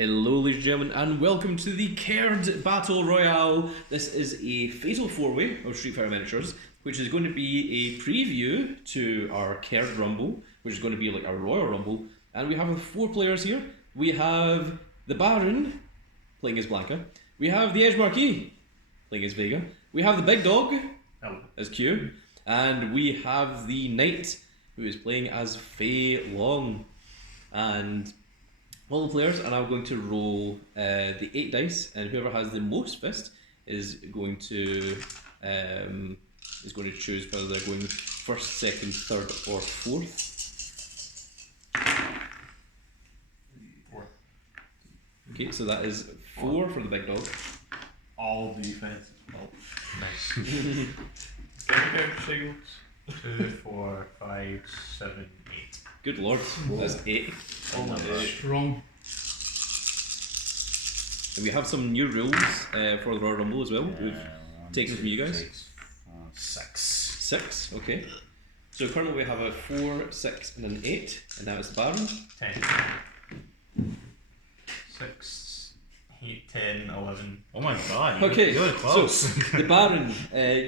Hello ladies and gentlemen, and welcome to the Kerd Battle Royale. This is a fatal four-way of Street Fighter Miniatures, which is going to be a preview to our Kerd Rumble, which is going to be like a Royal Rumble. And we have 4 players here. We have the Baron, playing as Blanca. We have the Edge Marquis, playing as Vega. We have the Big Dog, as Q. And we have the Knight, who is playing as Fei Long. And all the players are now going to roll the 8 dice, and whoever has the most fist is going to choose whether they're going first, second, third, or fourth. 4. Okay, so that is 4 for the Big Dog. All defense. Nice. Shields. 2, 4, 5, 7, 8. Good lord, that's 8. Oh my god. Strong. And we have some new rules for the Royal Rumble as well. We've taken from you guys. 6. 6, okay. So currently we have a 4, 6, and an 8, and now it's the Baron. 10. 6, 8, 10, 11. Oh my god. Okay, You're close. so the Baron,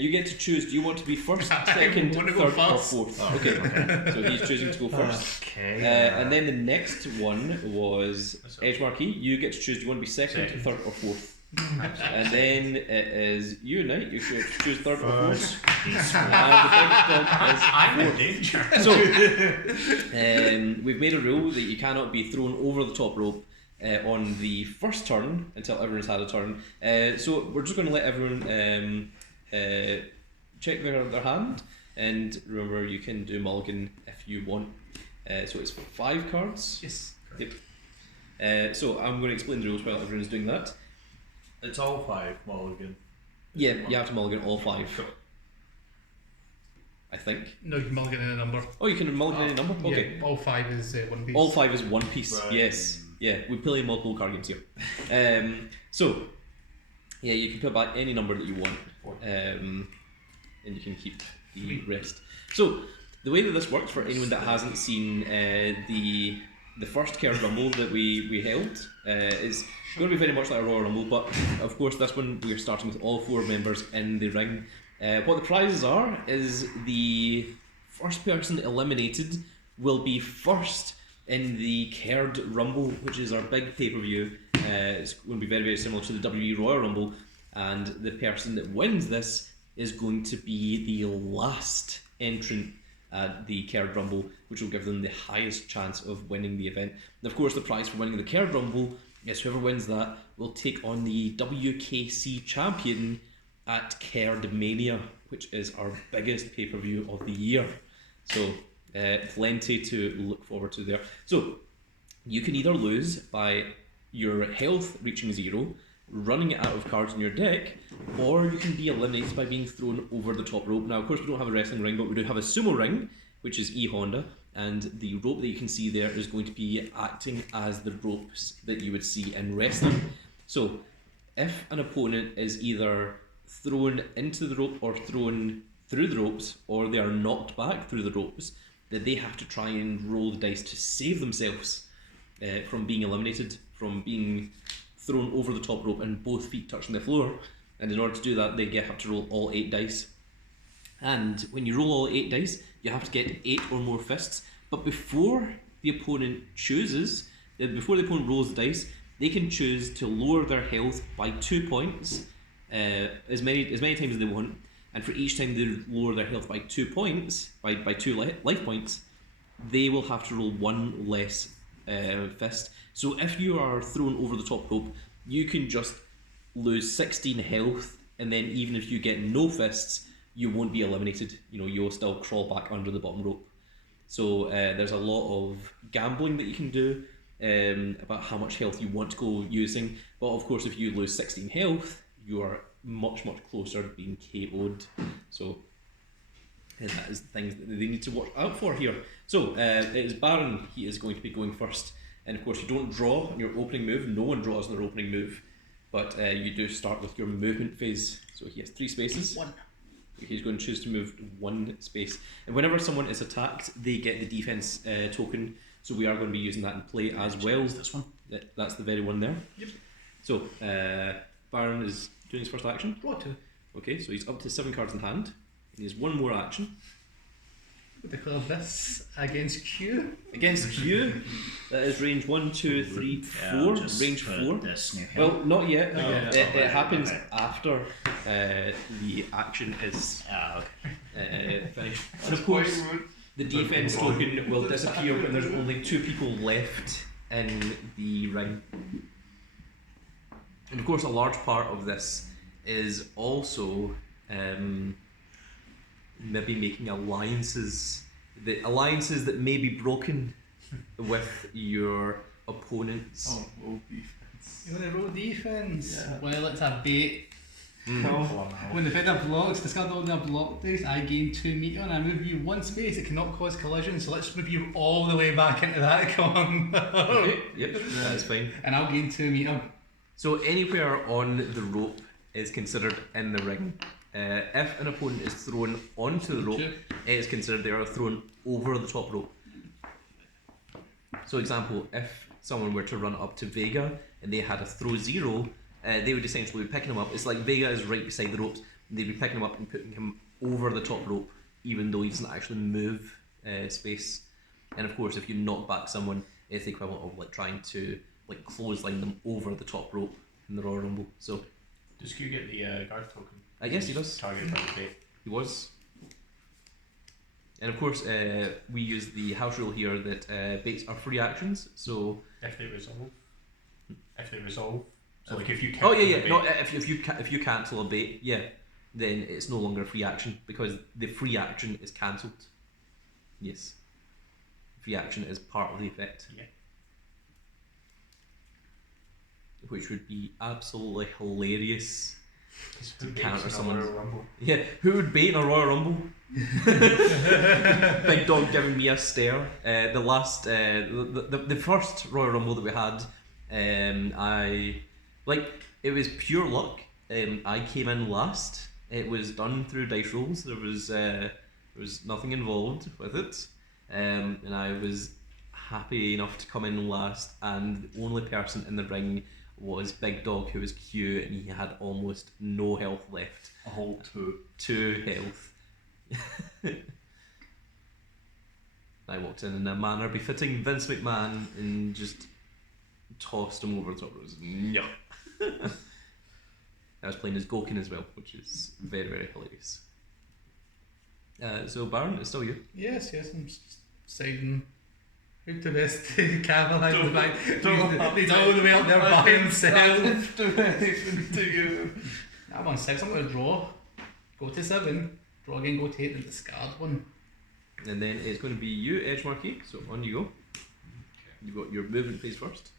you get to choose. Do you want to be first, second, want to third, go or first. fourth? Oh, okay. So he's choosing to go first. Okay. And then the next one was Edge Marquis. You get to choose. Do you want to be second, third, or fourth? And then it is you, Knight. You should choose third or fourth. I'm in danger. So we've made a rule that you cannot be thrown over the top rope on the first turn until everyone's had a turn. So we're just going to let everyone check their hand, and remember you can do mulligan if you want. So it's 5 cards. Yes. Yep. So I'm going to explain the rules while everyone's doing that. It's all 5 mulligan. Yeah, you have to mulligan all 5. Cool. I think. No, you can mulligan in a number. Oh, you can mulligan any number? Okay. Yeah, all 5 is 1 piece. All 5 is 1 piece, Right. yes. Yeah, we play multiple card games here. So, yeah, you can put back any number that you want, and you can keep the rest. So, the way that this works for anyone that hasn't seen the first Kerd Rumble that we held is going to be very much like a Royal Rumble, but of course this one we are starting with all 4 members in the ring. What the prizes are is the first person eliminated will be first in the Kerd Rumble, which is our big pay-per-view. It's going to be very, very similar to the WWE Royal Rumble, and the person that wins this is going to be the last entrant at the Kerd Rumble, which will give them the highest chance of winning the event. And of course, the prize for winning the Kerd Rumble is whoever wins that will take on the WKC champion at Kerd Mania, which is our biggest pay-per-view of the year. So plenty to look forward to there. So you can either lose by your health reaching 0, running out of cards in your deck, or you can be eliminated by being thrown over the top rope. Now, of course, we don't have a wrestling ring, but we do have a sumo ring, which is E-Honda, and the rope that you can see there is going to be acting as the ropes that you would see in wrestling. So if an opponent is either thrown into the rope or thrown through the ropes, or they are knocked back through the ropes, that they have to try and roll the dice to save themselves from being eliminated, from being thrown over the top rope and both feet touching the floor. And in order to do that, they have to roll all 8 dice. And when you roll all 8 dice, you have to get 8 or more fists. But before the opponent rolls the dice, they can choose to lower their health by 2 points, as many times as they want. And for each time they lower their health by 2 points, by 2 life points, they will have to roll 1 less fist. So if you are thrown over the top rope, you can just lose 16 health, and then even if you get no fists, you won't be eliminated. You'll still crawl back under the bottom rope. So there's a lot of gambling that you can do about how much health you want to go using. But of course, if you lose 16 health, you are much closer to being KO'd. So that is the things that they need to watch out for here. So it is Baron. He is going to be going first, and of course you don't draw on your opening move. No one draws on their opening move, but you do start with your movement phase. So he has 3 spaces. 1. He's going to choose to move 1 space, and whenever someone is attacked, they get the defense token. So we are going to be using that in play as well. This one. That's the very one there. Yep. So Baron is doing his first action. Draw 2. Okay, so he's up to 7 cards in hand. He has one more action. We declare this against Q. Against Q, that is range 1, 2, 3, 4. Range 4. Well, not yet. No. It happens after the action is finished. And of course, the defense token will disappear when there's only 2 people left in the ring. And of course, a large part of this is also maybe making alliances that may be broken with your opponents. Oh, roll defense. You want to roll defense? Yeah. Well, it's a bait. When the vendor blocks, discard all their block dice, I gain 2 meter and I move you 1 space. It cannot cause collision, so let's move you all the way back into that corner. Okay, yep, that's fine. And I'll gain 2 meter. So anywhere on the rope is considered in the ring. If an opponent is thrown onto the rope, it is considered they are thrown over the top rope. So example, if someone were to run up to Vega and they had a throw 0, they would essentially be picking him up. It's like Vega is right beside the ropes, and they'd be picking him up and putting him over the top rope, even though he doesn't actually move space. And of course, if you knock back someone, it's the equivalent of like trying to like clothesline them over the top rope in the Royal Rumble. So Does Q get the guard token? I guess he does. Target by the bait. He was. And of course, we use the house rule here that baits are free actions. So If they resolve. So like if you oh cancel yeah. the No, bait- if you cancel a bait, yeah, then it's no longer a free action because the free action is cancelled. Yes. Free action is part of the effect. Yeah. Which would be absolutely hilarious. 'Cause who counter baits in a someone's- Royal Rumble? Yeah, who would bait in a Royal Rumble? Big dog giving me a stare. The first Royal Rumble that we had, it was pure luck. I came in last. It was done through dice rolls. There was nothing involved with it, and I was happy enough to come in last. And the only person in the ring was Big Dog, who was Q, and he had almost no health left. A whole 2. 2 health. I walked in a manner befitting Vince McMahon and just tossed him over the top. It was yeah. I was playing as Gokin as well, which is very, very hilarious. So Baron, it's still you. Yes, I'm just deciding who to best cavalise the back. He's all the way up there by himself. Do anything to you. I'm on 6, I'm going to draw. Go to 7. Draw again, go to 8 and discard 1. And then it's going to be you, Edge Marquee. So on you go. You've got your movement phase first.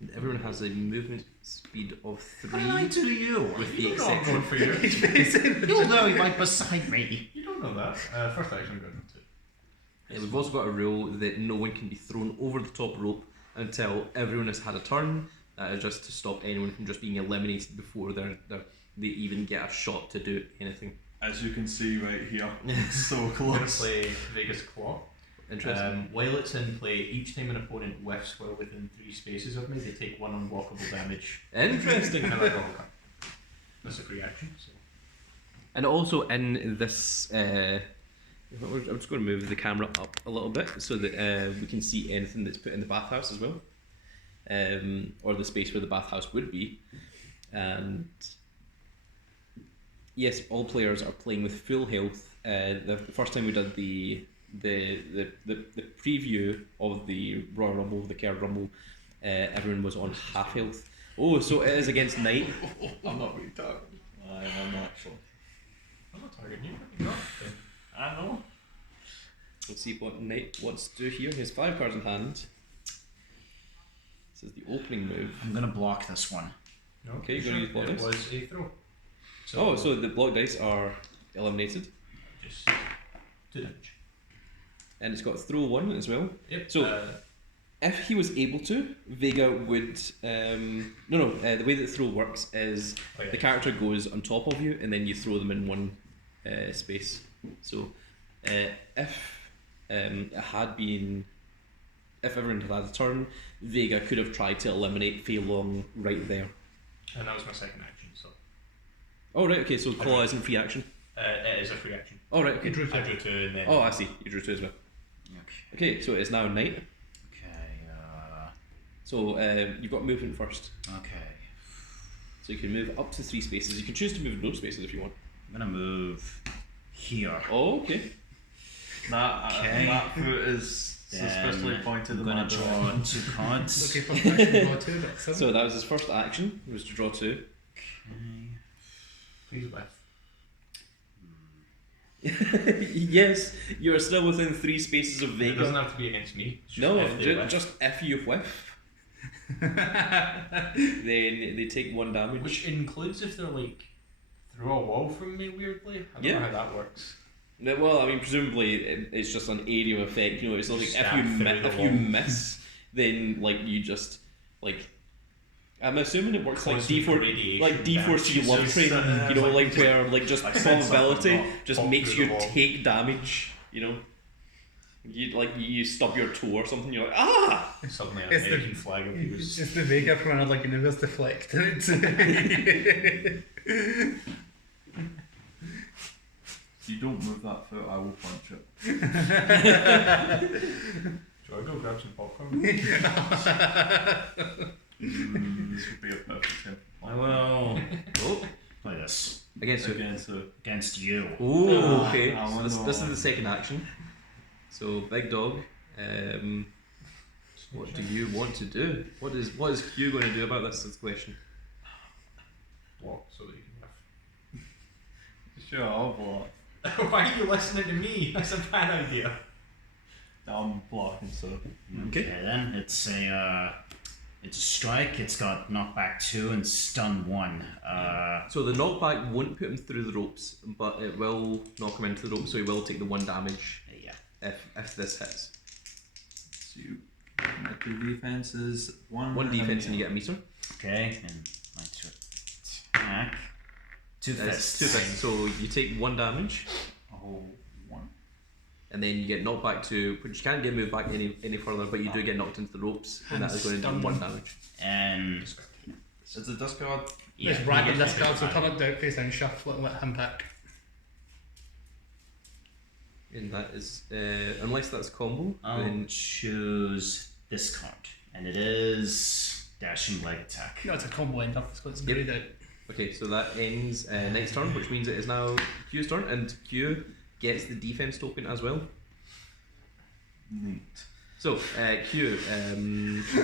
And everyone has a movement speed of 3. to you. With the You don't know I'm exception- going for you. He's facing the You'll know he might beside me. You don't know that. First action I'm going to. We've also got a rule that no one can be thrown over the top rope until everyone has had a turn. That is just to stop anyone from just being eliminated before they even get a shot to do anything. As you can see right here, it's so I'm going to close. play Vegas Claw. Interesting. While it's in play, each time an opponent whiffs well within 3 spaces of me, they take 1 unblockable damage. Interesting. And I draw a card. That's a free action. So. And also in this, I'm just going to move the camera up a little bit so that we can see anything that's put in the bathhouse as well, or the space where the bathhouse would be. And yes, all players are playing with full health. The first time we did the preview of the Royal Rumble, the Kerd Rumble, everyone was on half health. Oh, so it is against Knight. I'm not being targeted. I am actually. I'm not targeting you. You're not. I know. Let's see what Knight wants to do here. He has 5 cards in hand. This is the opening move. I'm gonna block this one. No, Okay, you're sure. gonna use block It dice? was a throw. Oh, so the block dice are eliminated. Just 2 damage. And it's got throw 1 as well. Yep. So- If he was able to, Vega would... the way that throw works is the character goes on top of you and then you throw them in one space. So, if it had been, if everyone had had a turn, Vega could have tried to eliminate Fei Long right there. And that was my second action, so. Oh right, okay. So claw isn't free action. It is a free action. Oh right, okay. You drew two. I drew 2 and then. Oh, I see. You drew 2 as well. Okay. Okay, so it is now night. Okay. So you've got movement first. Okay. So you can move up to 3 spaces. You can choose to move no spaces if you want. I'm gonna move here. Oh, okay. That foot is suspiciously Then pointed I'm in gonna my draw direction. 2 cards. Okay, first action, draw 2, but 7. So that was his first action, was to draw 2. Okay. Please left. Yes, you are still within 3 spaces of It doesn't Vega. have to be against me. It's just No, if they left. just if you whiff, then they take 1 damage. Which includes if they're like through a wall from me weirdly. I don't Yeah. know how that works. No, well, I mean, presumably it's just an area effect. You know, it's not like Stab through the if you wall. miss, then like you just like. I'm assuming it works like Constant D4, radiation like D4C damage. love Just, train. You know, like just- where like just I said probability something, just pop makes through you the wall. take damage. You know, you stub your toe or something. You're like ah. Suddenly an It's the- American flag appears. It's the Vega from another universe deflecting it. If you don't move that foot, I will punch it. Shall I go grab some popcorn? This would be a perfect temple. I will Oh, play this against you. Again, so against you. Oh, okay. I So wonder this is why. the second action. So big dog. What do you want to do? What is Q going to do about this? Is the question. Block so that you can sure, I'll block. laugh. Why are you listening to me? That's a bad idea. I'm blocking, so Okay. Then it's a strike. It's got knockback 2 and stun 1. So the knockback won't put him through the ropes, but it will knock him into the ropes, so he will take the 1 damage Yeah. if this hits. so you my 2 defenses, 1 1 defense and you get a meter. Okay. And my turn. Attack. 2 It's fists. 2 fists. So you take 1 damage, Oh, 1. and then you get knocked back to, which you can't get moved back any further, but you do get knocked into the ropes, and that is going to do Stun. 1 damage. And Is it discard? yeah, There's random you get discard, so 55. turn it down, face down, shuffle it, and let him pick. And that is, unless that's combo, I'll then choose this card, and it is dashing leg attack. No, it's a combo ender, it's got grayed out. okay, so that ends next turn, which means it is now Q's turn, and Q gets the defense token as well. Neat. So, Q,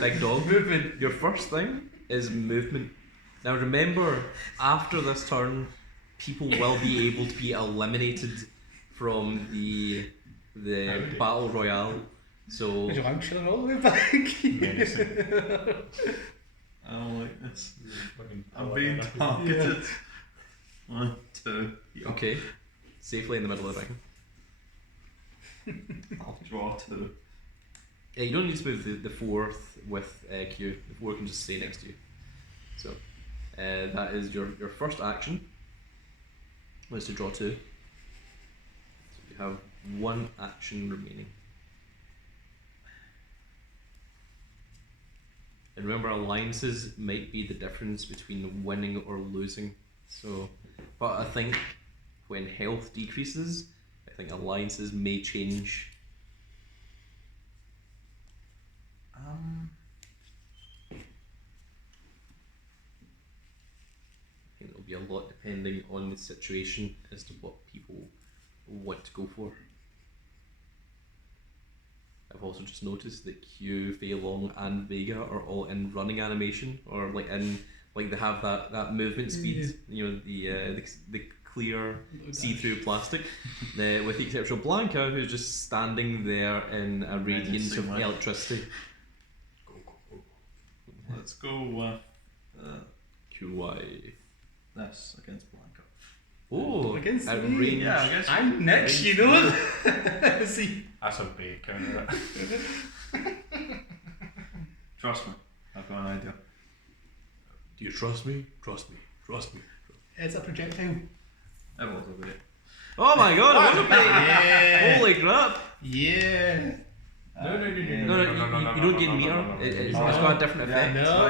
big dog. Movement. Your first thing is movement. Now remember, after this turn, people will be able to be eliminated from the Howdy. battle royale. So Would you like to all the way back? I don't like this. Fucking I'm power being energy. targeted. 1, 2. okay, safely in the middle of the ring. I'll draw 2. Yeah, you don't need to move the 4th with Q. The 4 can just stay next to you. So that is your first action. Was to draw 2. So you have 1 action remaining. And remember, alliances might be the difference between winning or losing. So, but I think when health decreases, I think alliances may change. I think it'll be a lot depending on the situation as to what people want to go for. I've also just noticed that Q, Fei Long, and Vega are all in running animation, or like in like they have that movement speed. You know, the clear see-through plastic. With the exception of Blanca, who's just standing there in a radiance of Menacing, right? electricity. Let's go with QY. this against Blanca. Oh, Against at me? range. Yeah, I guess. I'm next, you know? See? That's a big counter. Trust me, I've got an idea. Do you trust me? Trust me. Trust me. It's a projectile. It was a bit. Oh my god, I want to play. Yeah. Holy crap. Yeah. No, you don't gain meter. It's got a different effect. No.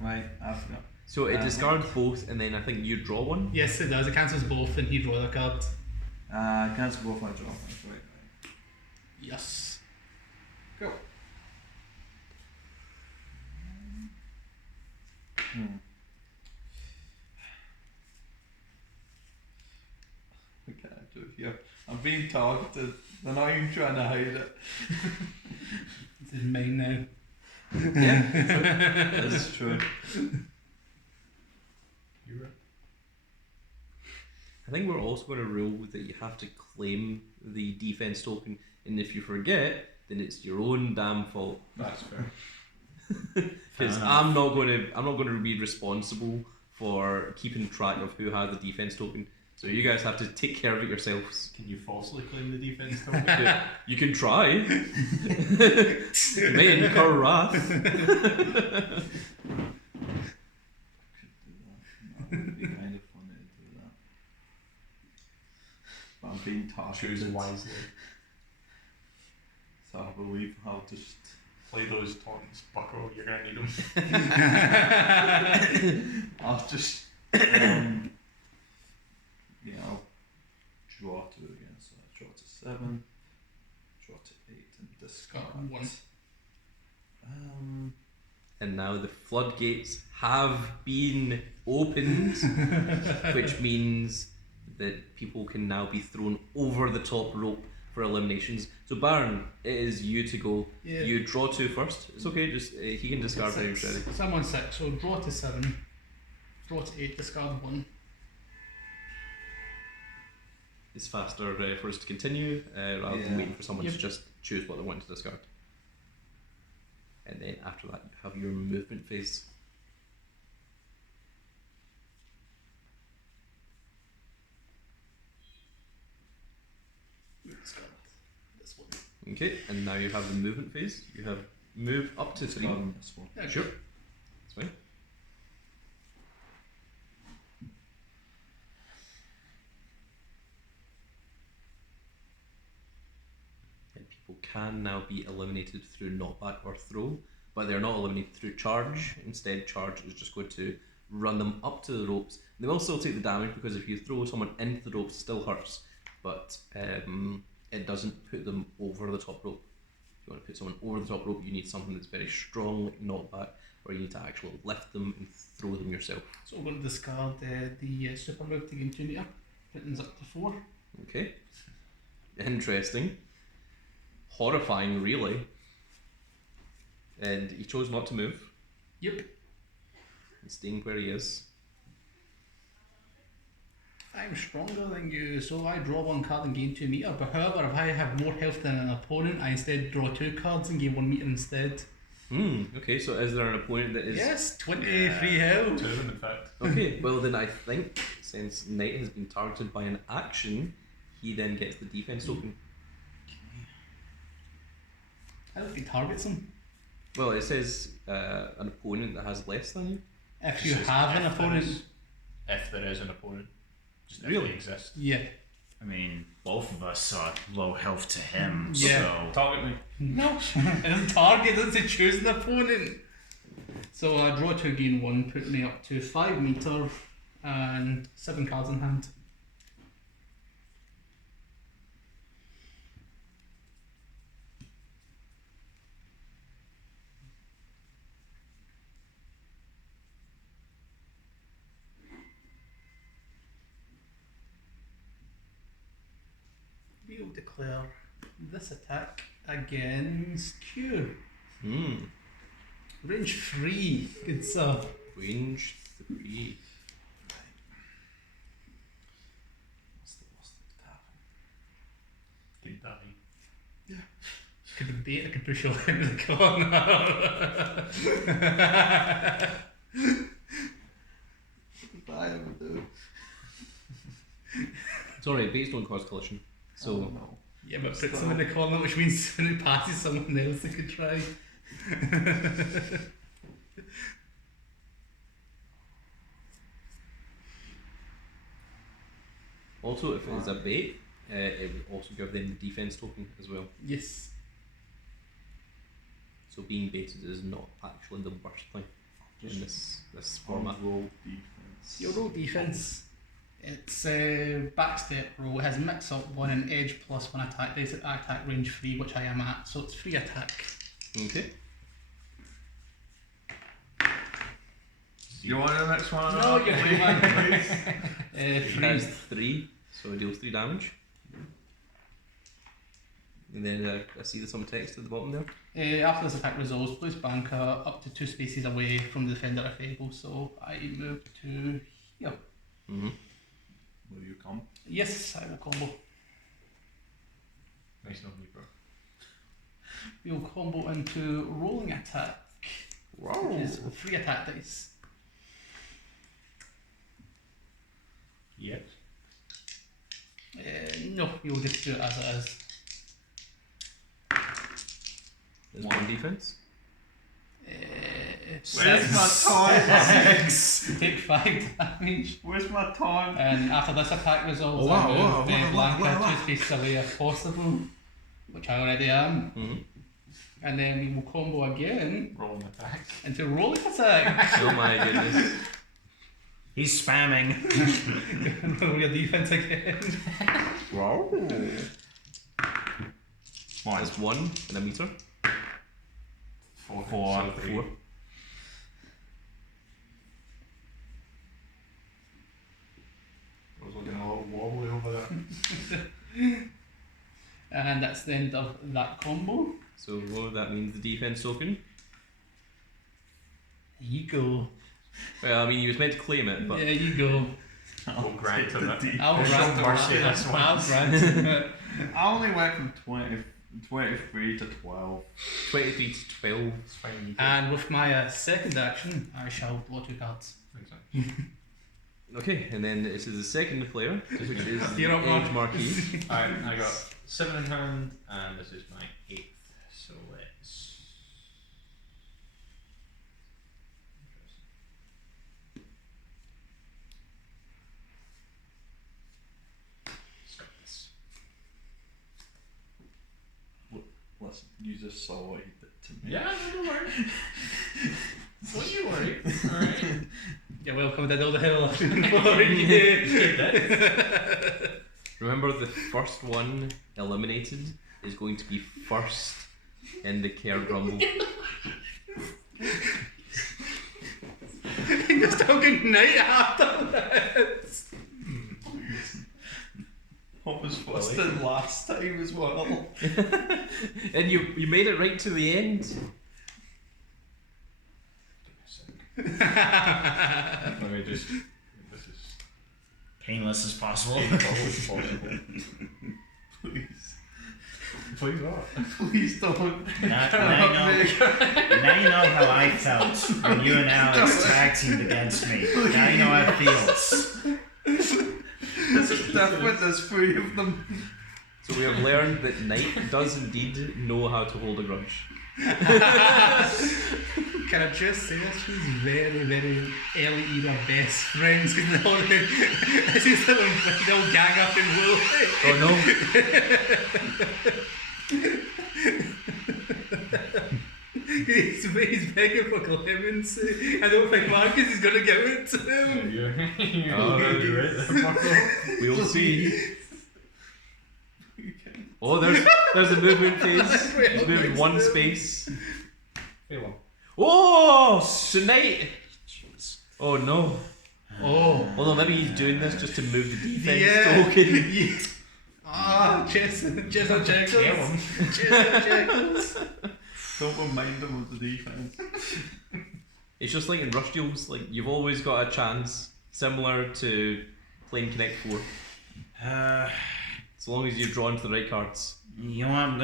Right, I forgot. So it discards both, and then I think you draw one. Yes, it does. It cancels both, and he draw the card. Cancel both my draw. That's right. Yes. Go. What can I do here? I'm being targeted. They're not even trying to hide it. This is mine now. Yeah, That's true. You're right. I think we're also going to rule that you have to claim the defense token, and if you forget, then it's your own damn fault. That's fair. Because I'm not going to be responsible for keeping track of who has the defense token. So you guys have to take care of it yourselves. Can you falsely claim the defense token? You can try. You may incur wrath. It would be kind of funny to do that. But I'm being targeted. Choose wisely. So I believe I'll just. Play those taunts, bucko. You're gonna need them. I'll just. I'll draw 2 again. So I draw to 7, draw to 8, and discard. One. And now the floodgates have been opened, which means that people can now be thrown over the top rope for eliminations. So Baron, it is you to go. Yeah. You draw 2 first. It's okay. Just he can discard when he's ready. So I'm on 6, so draw to 7, draw to 8, discard 1. It's faster for us to continue rather than waiting for someone to just choose what they want to discard. And then after that, you have your movement phase. Discard this one. Okay, and now you have the movement phase. You have moved up to 3. Discarding this one. Yeah, Sure, that's fine. And people can now be eliminated through knockback or throw, but they're not eliminated through charge. Instead, charge is just going to run them up to the ropes. They will still take the damage because if you throw someone into the ropes, it still hurts, but it doesn't put them over the top rope. If you want to put someone over the top rope, you need something that's very strong, like knockback, or you need to actually lift them and throw them yourself. So we're going to discard the super move to gain 2 meter. Britain's up to 4. Okay. Interesting. Horrifying, really. And he chose not to move. Yep. He's staying where he is. I'm stronger than you, so I draw 1 card and gain 2 meter. But however, if I have more health than an opponent, I instead draw 2 cards and gain 1 meter instead. Okay, so is there an opponent that is... Yes, 23 health. 2 in fact. Okay, well then I think since Knight has been targeted by an action, he then gets the defense token. I don't think it targets him. Well, it says an opponent that has less than you. If you have an opponent. If there is an opponent. Just if Really? they exist. Yeah. I mean, both of us are low health to him, Yeah. so Target me. No, it doesn't target, it doesn't say choose an opponent. So I draw 2, gain 1, put me up to 5 meter and 7 cards in hand. We'll declare this attack against Q. Range 3, good stuff. Range 3. What's the worst that could happen? They die. Could be bait, I could push you into the corner. What did I ever do? It's alright, baits don't cause collision. So, Oh, no. Yeah, but put some in the corner, which means when it passes someone else, they could try. Also, if it is a bait, it would also give them the defense token as well. Yes. So being baited is not actually the worst thing in this format. Roll defense. Your roll defense. It's backstep roll. It has mix up 1 and edge plus 1 attack dice at attack range 3, which I am at. So it's 3 attack. Okay. You want the next one? No, you're fine, please. It has 3, so it deals 3 damage. And then I see some text at the bottom there. After this attack resolves, place banker up to 2 spaces away from the defender if able. So I move to here. Mm-hmm. Will you come? Yes, I will combo. Nice knowing you, bro. We'll combo into rolling attack. Wow. Which is 3 attack dice. Yep. No, you'll just do it as it is. There's 1 defense. Where's my time? You take 5 damage. Where's my time? And after this attack resolves, I move Blanca 2 spaces away if possible, which I already am. Mm-hmm. And then we will combo again Rolling attack. into rolling attack. Oh my goodness. He's spamming. Roll your defense again. Wow. One. That's 1 and a meter. 4. Four. So 3. 4. I was looking a little wobbly over there. And that's the end of that combo. So that means the defense token. There you go. Well, I mean, he was meant to claim it, but There you go. We'll grant him it. I'll There's grant no mercy in this one. I'll grant it. I only went from 23 to 12. 23 to 12. It's fine. You And with my second action, I shall draw 2 cards. think so. Okay, and then this is the second player, which is the You're up, Edge Mark. Marquee. Alright, I got 7 in hand, and this is my 8th. So let's. Stop this. Listen, you just saw what he did to me. Yeah, no, don't worry. Don't you worry. Alright. You're welcome to all the hell for you. Remember, the first one eliminated is going to be first in the Kerd Rumble. You're still good night after this. What was first and last time as well? And you made it right to the end. Let me just. This is Painless as possible. always possible. Please. Please not. Please don't. Now you know how I felt when you and Alex tag teamed against me. Now you know how it feels. This is different, there's 3 of them. So we have learned that Knight does indeed know how to hold a grudge. Can I just say this? She's very, very early era best friends. This is they'll gang up and will. Oh no. He's begging for clemency. I don't think Marcus is going to give it to him. You're right there, Marco. We'll see. Oh, there's a movement phase. He's moved 1 space. Hey, one. Oh, tonight. Oh no. Oh. Although maybe he's doing this just to move the defense token. Yeah. Ah, chess on checkers. Chess on checkers. Don't remind them of the defense. It's just like in rush deals, like you've always got a chance, similar to playing Connect 4. As long as you're drawn to the right cards. You know what? I'm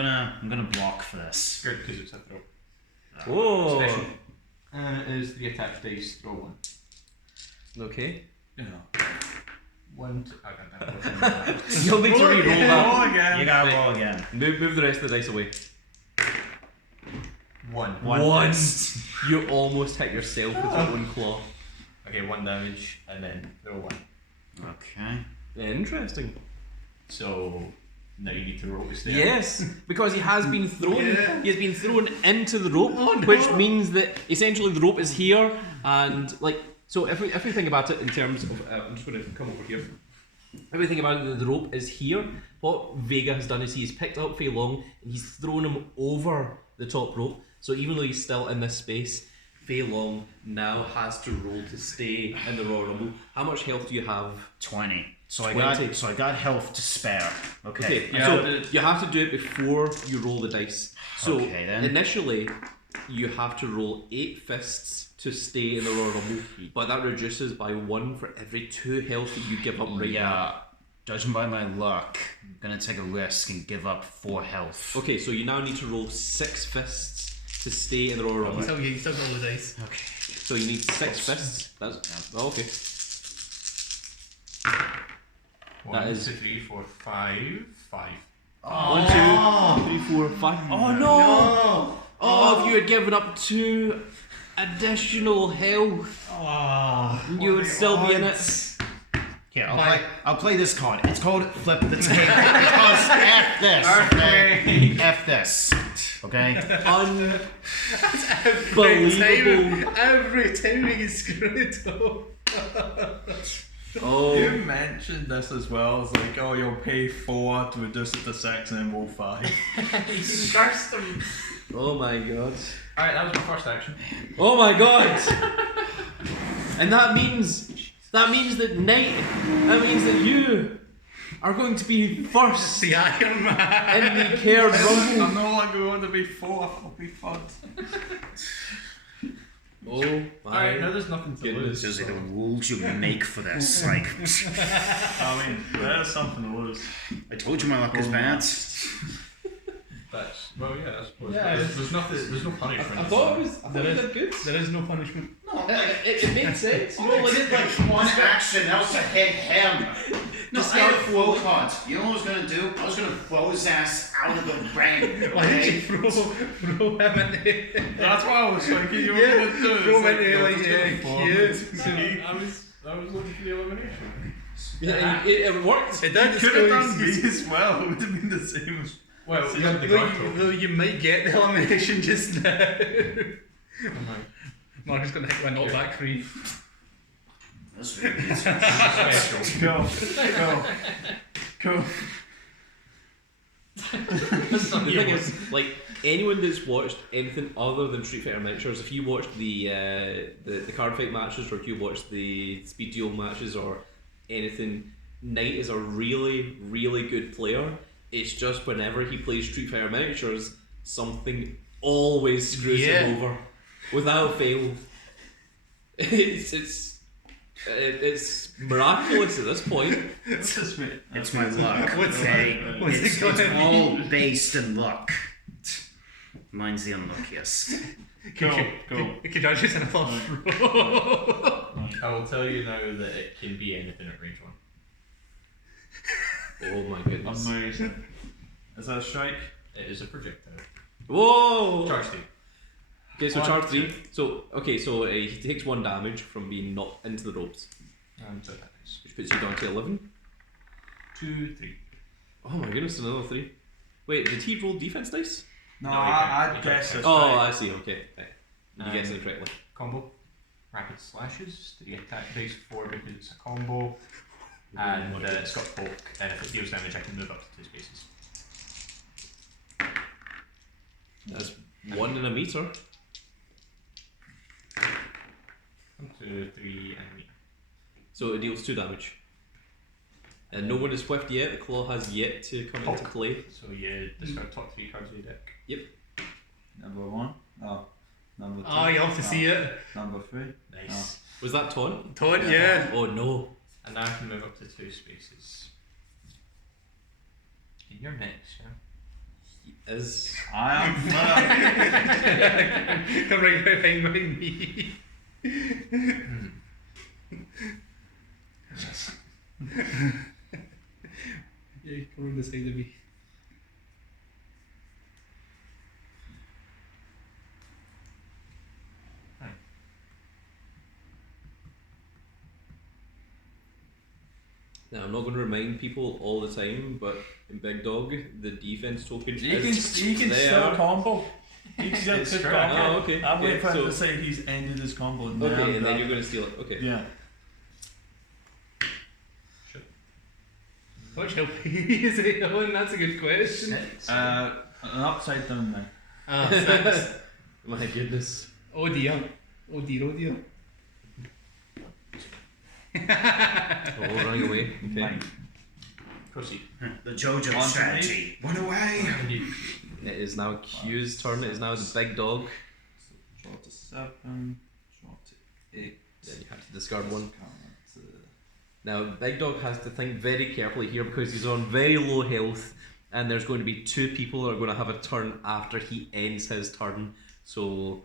gonna block for this. Good, because it's a throw. Oh. Special. And it is the attack dice, throw 1. Okay. Yeah. 1, 2. I can't You'll need to re-roll that. Roll again. You gotta roll again. Move the rest of the dice away. 1. One. You almost hit yourself with your own claw. Okay, 1 damage, and then throw 1. Okay. Interesting. So now you need to roll to stay. Yes, because he has been thrown. Yeah. He has been thrown into the rope, Oh, no. which means that essentially the rope is here, and like so. If we think about it in terms of, I'm just going to come over here. If we think about it, the rope is here. What Vega has done is he's picked up Fei Long and he's thrown him over the top rope. So even though he's still in this space, Fei Long now has to roll to stay in the Royal Rumble. How much health do you have? 20. So 20. I got health to spare. Okay. Okay, so you have to do it before you roll the dice. So Okay, then. initially, you have to roll 8 fists to stay in the Royal Rumble, but that reduces by 1 for every 2 health that you give up right now. Judging by my luck, I'm gonna take a risk and give up 4 health. Okay, so you now need to roll 6 fists to stay in the Royal Rumble. You still got all the dice. Okay. So you need 6 fists. That's okay. 1, That is- 2, 3, 4, 5. 5. 1, 2, 3, 4, 5. Oh no! Oh, if you had given up 2 additional health, you would still be in it. Here, I'll play this card. It's called Flip the Table. Because F this, okay? F this, okay? Unbelievable. Every time we get screwed up. Oh. You mentioned this as well. It's like, oh, you'll pay 4 to reduce it to 6 and then roll 5. He's cursed him. Oh my god. Alright, that was my first action. Oh my god! And that means that Knight, that means that you are going to be first The Iron Man. in the Kerd Rumble. I'm no longer going to be 4th. I'll be 3rd. Oh my Alright, now there's nothing to goodness. lose. Those are the rules you make for this. Like, I mean, there's something to lose. I told you my luck is bad. That's, well, yeah, I suppose. Yeah, There's nothing. There's no punishment. I thought it There is- did good. There is no punishment. It made sense. You know, like, One action else to hit him. No, I Discard had a throw card. You know what I was gonna do? I was gonna throw his ass out of the ring. Why did you Okay? throw him in there? That's what I was thinking you were Yeah, going to do. throw It's him in there you're like, just gonna yeah, form cute. it. I was looking for the elimination. yeah, it worked. It did. Could have done me as well. It would have been the same. Well, we had the guard token. Though you might get the elimination just now. Mark's gonna hit you a knockback free. That's really easy. Special. Go. The thing is, like, anyone that's watched anything other than Street Fighter Miniatures, if you watched the card fight matches, or if you watched the speed duel matches, or anything, Knight is a really, really good player. It's just whenever he plays Street Fighter Miniatures, something always screws him over, without fail. It's miraculous at this point. It's my luck. What's Okay? what's it It's gonna all based in luck. Mine's the unluckiest. Go. Could I just in a fluff I will tell you now that it can be anything at range 1. Oh my goodness. Amazing. Is that a strike? It is a projectile. Whoa! Charge 2. Okay, so 1, charge 3. 2. So he takes 1 damage from being knocked into the ropes, And so that is which puts you down to 11. 2, 3. Oh my goodness, another 3. Wait, did he roll defense dice? No, No, I you guess it's Oh, strike. I see. Okay, right. You guessed it correctly. Combo. Rapid slashes. The attack base 4 because it's a combo. And it's got bulk. And if it deals damage, I can move up to 2 spaces. That's 1 in a meter. 1, 2, 3, and me. So it deals 2 damage. And no one is whiffed yet. The claw has yet to come into play. So you discard top 3 cards of your deck. Number 1. Oh. Number 2. Oh, you have to see it. Number 3. Nice. Was that taunt? Taunt, yeah. Oh no. And now I can move up to 2 spaces. And you're next, yeah? He is. I am first. Come right behind me. Yeah, come on the side of me. Now, I'm not going to remind people all the time, but in Big Dog, the defense token You is can there. still combo. You can still It's pick true. back Oh, up. okay. I'm waiting for him So- to say he's ended his combo. Okay, Now and then grab you're it. going to steal it. Okay. Yeah. Which help is it on? That's a good question. An upside down now. Ah, 6. My goodness. Oh dear. Oh dear, oh dear. Oh, running away. Okay. Proceed. The JoJo On to strategy. Run away. Indeed. It is now Q's turn. It is now the Big Dog. So draw to 7, draw to 8. Then you have to discard one. Count to Now, Big Dog has to think very carefully here because he's on very low health, and there's going to be 2 people that are going to have a turn after he ends his turn. So,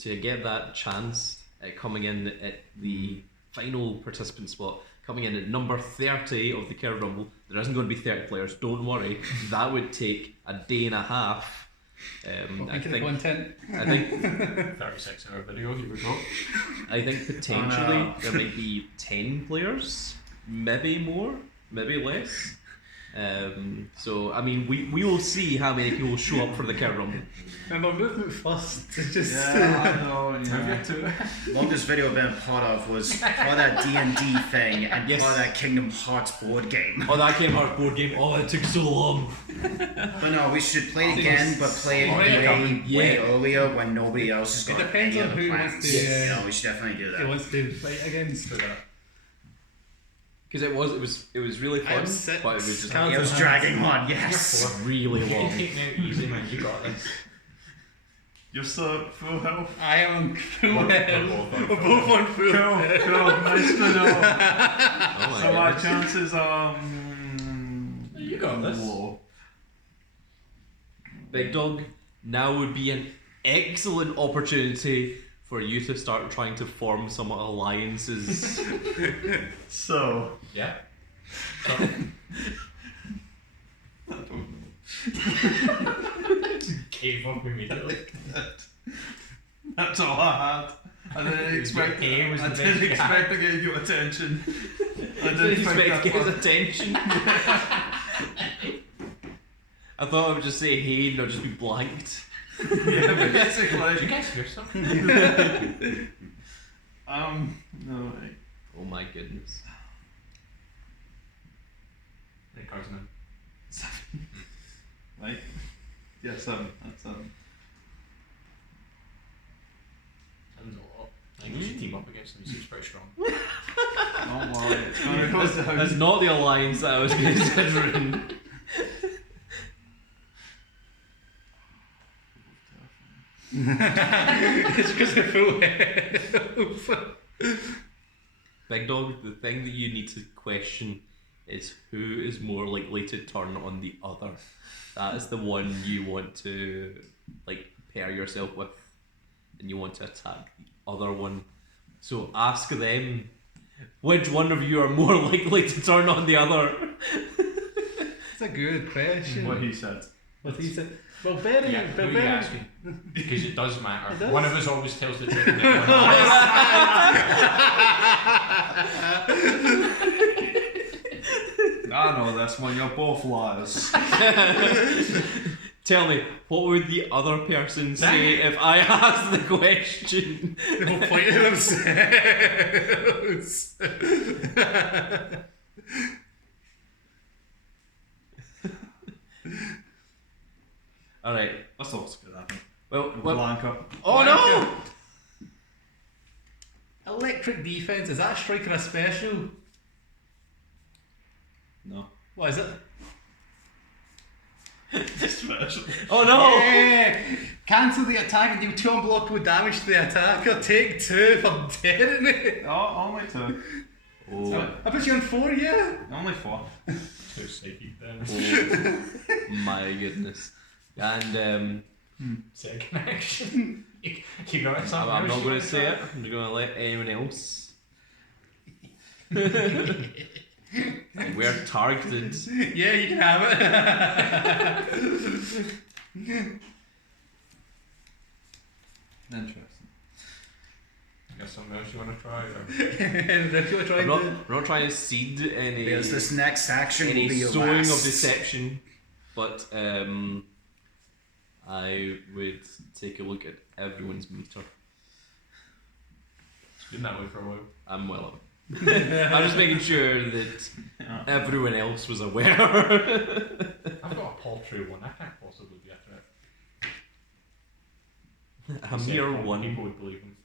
to get that chance at coming in at the final participant spot, coming in at number 30 of the Kerd Rumble, there isn't going to be 30 players, don't worry. That would take a day and a half. I think content. 36-hour video, here we go. I think potentially there might be 10 players, maybe more, maybe less. So I mean, we will see how many people show up for the Kerd Rumble. Remember, movement first. It's just. yeah, I know. Trivia Yeah. too. Longest video I've been a part of was part of that D&D thing and Yes. part of that Kingdom Hearts board game. Oh, that Kingdom Hearts board game. Oh, it took so long. But no, we should play it again, but play it way Yeah. earlier when nobody else has It got depends any on other who plans. wants to, You know, we should definitely do He that. wants to fight against. Because it was really I fun, have 6 but it was just cards It was in dragging on, yes. really You can long. take me out easy, man. You got this. You're still at full health. I am full We're health. both on We're both on full Cool, health. cool, nice to know. Oh my So my goodness. chances are You got this. low. Big Dog, now would be an excellent opportunity for you to start trying to form some alliances. So Yeah. Gave up immediately. that's all I had. I didn't expect. A was I the didn't best you expect to get your attention. I Didn't didn't expect to think get that his far. attention. I thought I would just say hey and I'd just be blanked. Yeah, Did you basically. guys hear something? No way. Oh my goodness. Right, cards now. Right. Yeah, 7. That's 7. Sounds a lot. I think you should team up against him. He seems pretty strong. Don't worry, it's gonna go down. That's not the alliance that I was considering. It's because of full health. Big Dog, the thing that you need to question is who is more likely to turn on the other. That is the one you want to pair yourself with, and you want to attack the other one. So ask them which one of you are more likely to turn on the other. It's a good question. What he said. What he said. Well, very, Yeah, who but are you very. asking? Because it does matter. It does. One of us always tells the truth and then one lies. I know this one, you're both liars. Tell me, what would the other person say if I asked the question? The whole point of themselves. Alright, That's all what's gonna happen. well, Blank up. oh no! Electric defense, is that a strike or a special? No. What is it? Special. Oh no! Yeah! Cancel the attack and deal 2 unblockable damage to the attacker. Take 2 for daring it. Oh, only 2. Oh, I put you on 4, yeah? Only 4. Too psychic then. oh my goodness. And Second action. You got I'm something not else going you to say it. wanna I'm just going to let anyone else. We're targeted. Yeah, you can have it. Interesting. try? there's something else you want to try? Or? If you want to try I'm not trying to seed any Because this next action will any be your sowing of last. deception, but I would take a look at everyone's meter. It's been that way for a while. I'm well aware. I'm just making sure that everyone else was aware. I've got a paltry one. I can't possibly be a threat. A mere one. People would believe him.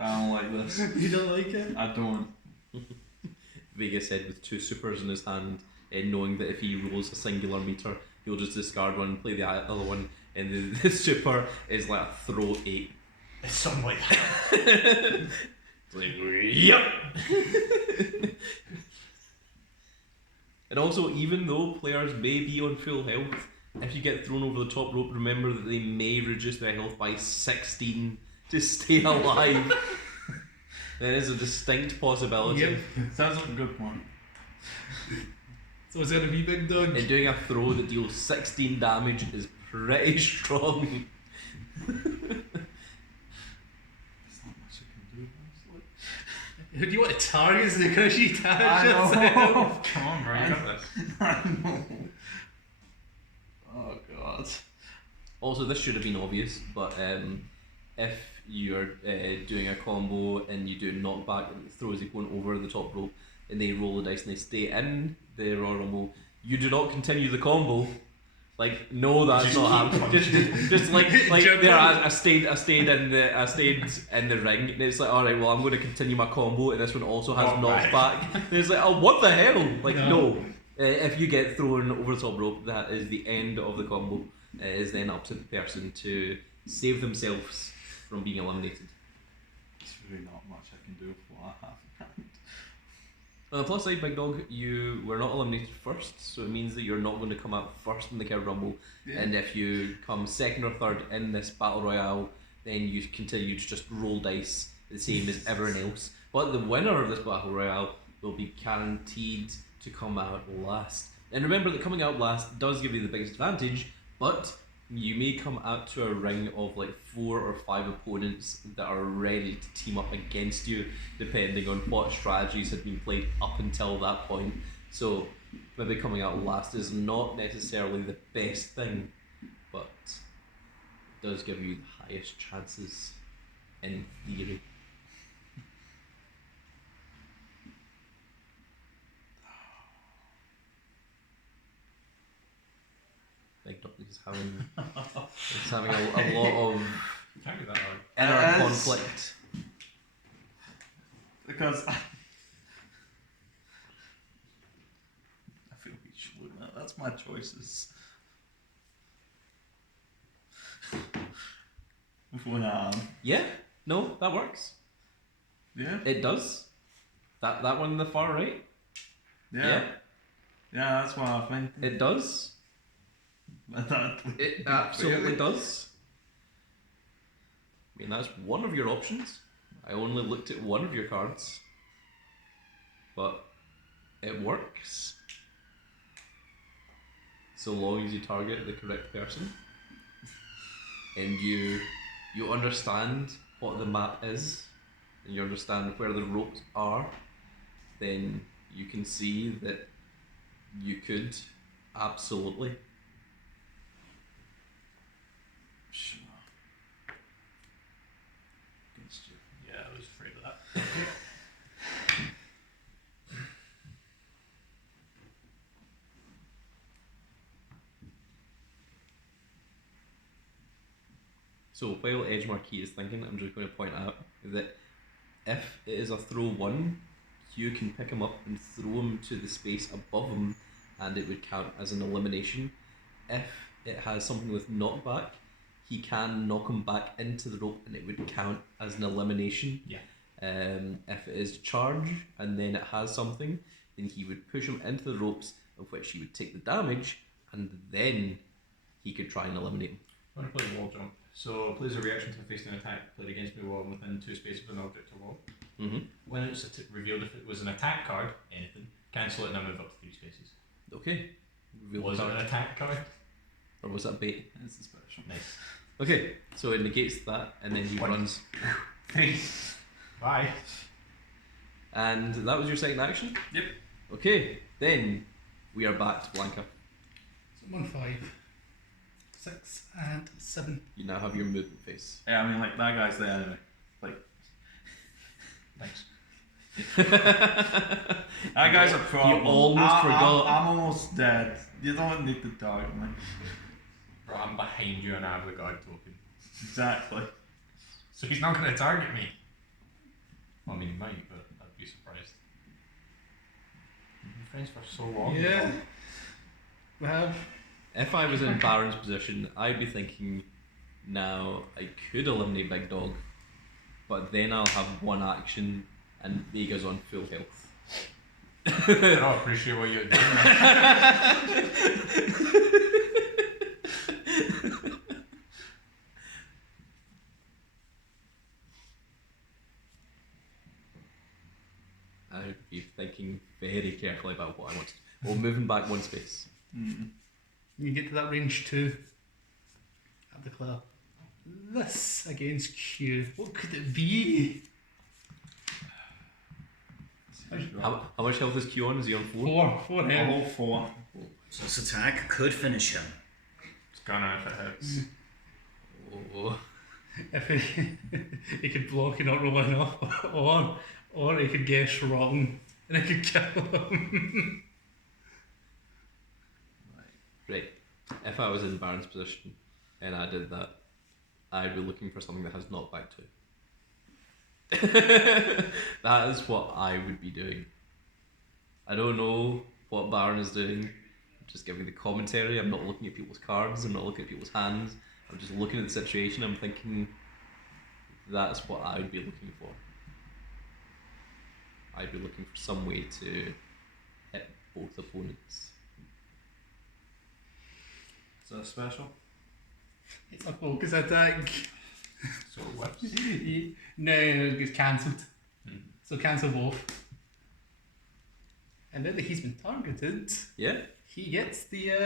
I don't like this. You don't like it? I don't. Vega said with 2 supers in his hand, knowing that if he rolls a singular meter, he'll just discard one and play the other one, and the super is like a throw 8. It's something like that. It's like, yep! And also, even though players may be on full health, if you get thrown over the top rope, remember that they may reduce their health by 16 to stay alive. There is a distinct possibility. Yep. Sounds like a good plan. So is there a wee big dog? And doing a throw that deals 16 damage is pretty strong. There's not much I can do, honestly. Who do you want to target as the cushy I target know. yourself? Come on, bro, you got this. I know. Oh god. Also, this should have been obvious, but if you're doing a combo and you do knockback that throws it going over the top rope and they roll the dice and they stay in the Royal Rumble, you do not continue the combo. Like, no, that's Just not keep happening. Just like Jump there, in. I stayed in the ring, and it's like, all right, well, I'm going to continue my combo, and this one also has Knockback. knockback. And it's like, oh, what the hell? Like, No. no. If you get thrown over the top rope, that is the end of the combo. It is then up to the person to save themselves from being eliminated. There's really not much I can do with what I have in hand. On the plus side, Big Dog, you were not eliminated first, so it means that you're not going to come out first in the Kerd Rumble. Yeah. And if you come second or third in this Battle Royale, then you continue to just roll dice the same as everyone else. But the winner of this Battle Royale will be guaranteed to come out last. And remember that coming out last does give you the biggest advantage, but you may come out to a ring of like 4 or 5 opponents that are ready to team up against you, depending on what strategies had been played up until that point. So maybe coming out last is not necessarily the best thing, but it does give you the highest chances in theory. Big Dog is having a lot of Can't be that hard. inner It is. conflict. Because I feel we should look at that. That's my choices. With one arm. Yeah, no, that works. Yeah? It does. That one on the far right. Yeah. Yeah, that's what I think. It does. It absolutely does. I mean, that's one of your options. I only looked at one of your cards, but it works. So long as you target the correct person, and you understand what the map is, and you understand where the ropes are, then you can see that you could absolutely. Sure. Against you. Yeah, I was afraid of that. So while Edge Marquee is thinking, I'm just going to point out that if it is a throw 1, you can pick him up and throw him to the space above him, and it would count as an elimination. If it has something with knockback, he can knock him back into the rope, and it would count as an elimination. Yeah. If it is charge, and then it has something, then he would push him into the ropes, of which he would take the damage, and then he could try and eliminate him. I want to play wall jump. So plays a reaction to a facing attack played against me while I'm within 2 spaces of an object or wall. Mm-hmm. When it's revealed if it was an attack card, anything, cancel it and I move up to 3 spaces. Okay. Reveal the Was it card. an attack card? Or was that bait? It's the special. Nice. Okay, so it negates that, and then he What? runs. 3. Bye. And that was your second action? Yep. Okay, then we are back to Blanca. So 1, 5, 6, and 7. You now have your movement phase. Yeah, I mean, like, that guy's there anyway. Like, Thanks. that guy's a problem. almost forgot. I'm almost dead. You don't need to target me. Bro, I'm behind you and I have the guard token. Exactly. So he's not going to target me. Well, I mean, he might, but I'd be surprised. We've been friends for so long. Yeah. We have. If I was in Baron's position, I'd be thinking, now I could eliminate Big Dog, but then I'll have one action and Vega's on full health. I don't appreciate what you're doing. I'd be thinking very carefully about what I want to do. Well, moving back one space. You get to that range 2. At the club. This against Q. What could it be? How much health is Q on? Is he on 4? 4 health. All 4. So this attack could finish him. It's gonna if it hits. Oh. If he could block and not roll enough, or he could guess wrong and I could kill him. Right. If I was in Baron's position and I did that, I'd be looking for something that has knockback 2. That is what I would be doing. I don't know what Baron is doing. I'm just giving the commentary. I'm not looking at people's cards. I'm not looking at people's hands. I'm just looking at the situation. I'm thinking that's what I would be looking for. I'd be looking for some way to hit both opponents. Is that special? It's a focus attack. So it whips. No, it gets cancelled. Hmm. So cancel both. And now that he's been targeted, Yeah? he gets the So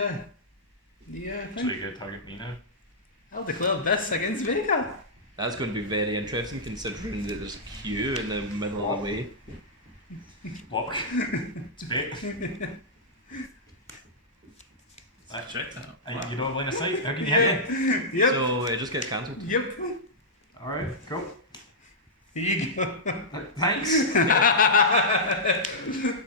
thing. you're gonna target me now? I'll declare this against Vega. That's going to be very interesting considering that there's a queue in the middle of the way. Block. It's bait. I've checked that. You don't line of sight. How can you hit me? Yep. So it just gets cancelled. Yep. Alright, cool. Here you go. Thanks.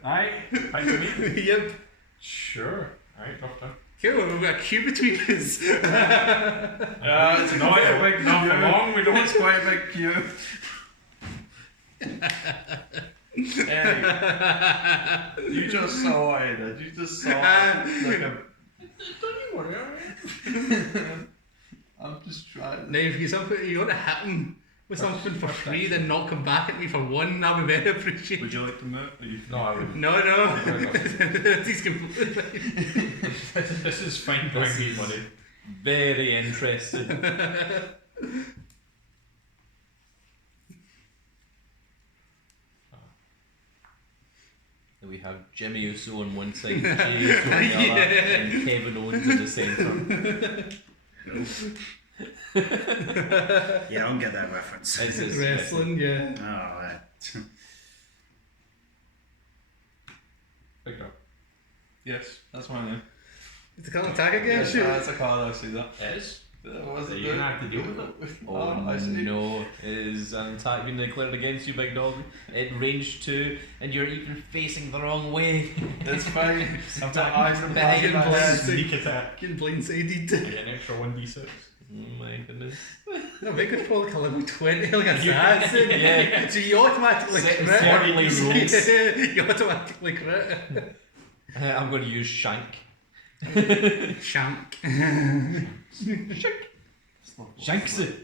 Alright, back to me. Yep. Sure. Alright, drop down. Cool, we've got a queue between us. It's Not quite a for- big not for queue. long, we don't- It's quite a big queue. Hey, you just saw what I did. You just saw like a. Don't you worry, alright? I'm just trying. Now, if you want to hit him with something for free, then not come back at me for 1, that would be very appreciated. Would you like to move? Or you No, I wouldn't. No. He's completely fine. This is fine by me, buddy. Very interesting. We have Jimmy Uso on one side, Jay Uso on the other, and Kevin Owens in the centre. Yeah, I don't get that reference. This is Wrestling, yeah. Oh, right. Big dog. Yes, that's my name. It's a counter attack against you. That's a card. I see that. It is. What So you're gonna have to deal with it. Oh I see. no, is an attack being declared against you, big dog? At range 2, and you're even facing the wrong way. It's fine. Sometimes Eyes are behind behind my blindsided. head. Sneak attack. Getting blindsided. I get an extra 1d6. Oh my goodness. No, Vega's probably like a level 20, like assassin. Yeah. So you automatically crit. Certainly rolls. You automatically crit. I'm going to use Shank. Shank. Shanks it.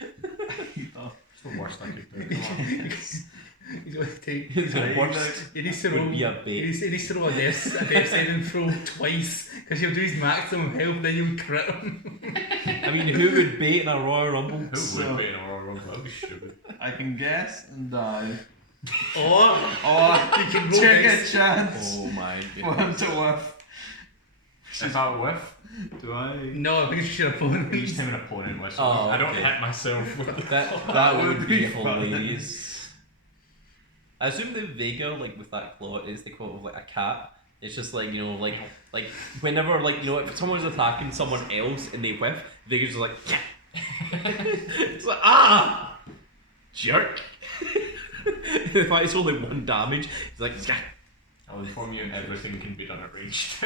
It's the worst I could do. Come on. He's going to take. It's the worst. He needs to Would roll. be a He bait. needs to roll a death saving throw twice because he'll do his maximum health, then you'll crit him. I mean, who would bait in a Royal Rumble? Who So- would be in a Royal Rumble? That'd be stupid. I can guess and die. Or Or you can roll take a dice. chance Oh my for him goodness. to whiff. If I whiff, Do I? No, I think it's your opponent. I used him an opponent with, so Oh, I don't okay. hit myself with the That would be funny. hilarious. I assume the Vega, like with that claw, is the quote of like a cat. It's just like, you know, like whenever, like, you know, if someone's attacking someone else and they whiff, Vega's just like, yeah. It's like, ah, jerk. The fact it's only 1 damage, it's like, yeah. I'll inform you everything can be done at range.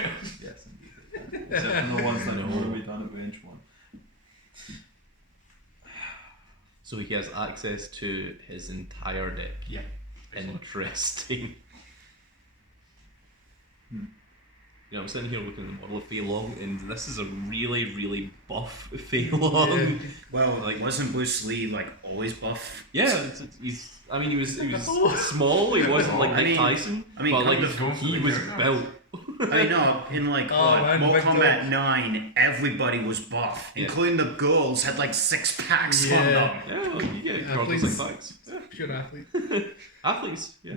Yes, indeed. Except for the ones that can only be done at range 1. So he has access to his entire deck. Yeah. Interesting. You know, I'm sitting here looking at the model of Fei Long, and this is a really, really buff Fei Long. Well, Like- wasn't Bruce Lee like always buff? Yeah, he's. I mean, he was small. He wasn't like I Mike mean- Tyson, I mean, but kind like of going for he the was character. built. I know, in like man, Mortal Victor. Kombat 9, everybody was buff, Yeah. including the girls had like 6 packs on Yeah. them. Yeah, well, you get Yeah, girls please. like facts. Yeah. Pure athlete. Athletes, yeah.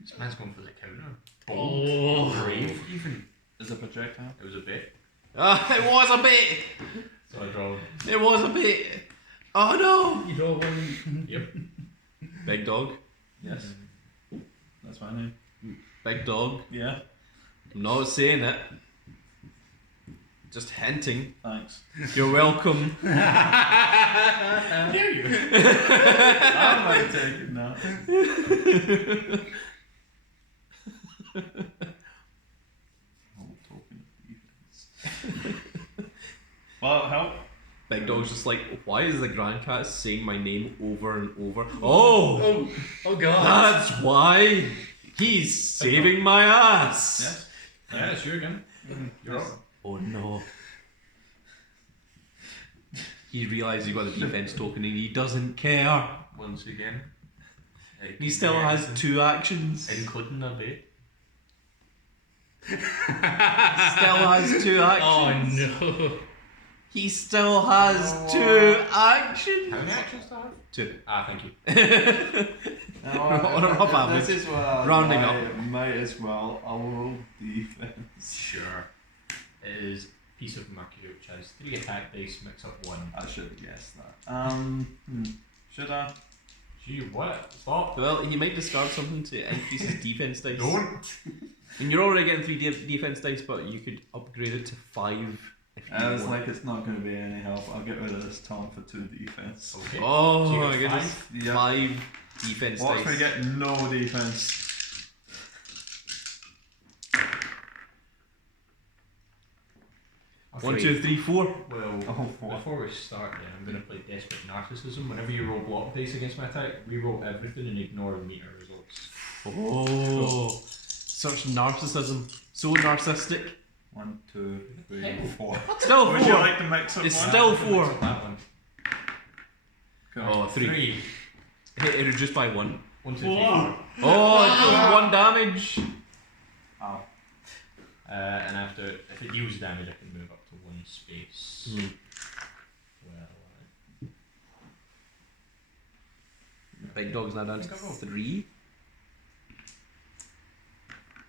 This man's going for the counter. Oh. Brave, even. Is a projectile? It was a bit. It was a bit. So I draw. It was a bit. Oh You draw one. Yep. no! Big dog. Yes. That's my name. Big dog. Yeah. I'm not saying it. Just hinting. Thanks. You're welcome. Dare you? I might take it now. Oh, token of defense. Well, help. Big dog's just like, why is the Grand Cat saying my name over and over? Oh! Oh god. That's why! He's saving my ass! Yes. Yeah, it's you again. You're up. Oh no. He realised he got the defense token and he doesn't care. Once again. He still has 2 actions. Including a bit. Still has 2 Oh actions. no. He still has 2 actions. How many actions do I have? 2. Ah, thank you. On a rough average. This is where Rounding I up. might as well. I'll roll defense. Sure. It is Piece of Mercury, which has 3 attack dice, mix up 1. I should have guessed that. Should I? Gee, what? Stop. Well, he might discard something to increase his defense dice. Don't. And you're already getting 3 defense dice, but you could upgrade it to 5 if you I was want. like, it's not going to be any help. I'll get rid of this Tom for 2 defense. Okay. Oh So you my got goodness. 5? Yeah. 5 defense Watch dice. me get no defense. One, two, three, 4. Well, Oh, 4. before we start then, I'm going to play Desperate Narcissism. Whenever you roll block dice against my attack, re-roll everything and ignore the meter results. Oh, such narcissism. So narcissistic. 1, 2, 3, Hey. 4. Still 4. Would you like to mix up It's one? still 4. That one. Cool. Oh, 3. 3. It reduced by 1. 1, 2, 3, 4. Oh, it does 1 damage. Ow. And after, if it deals damage, I can move up to 1 space. Hmm. Well, Big dog's now down to 3.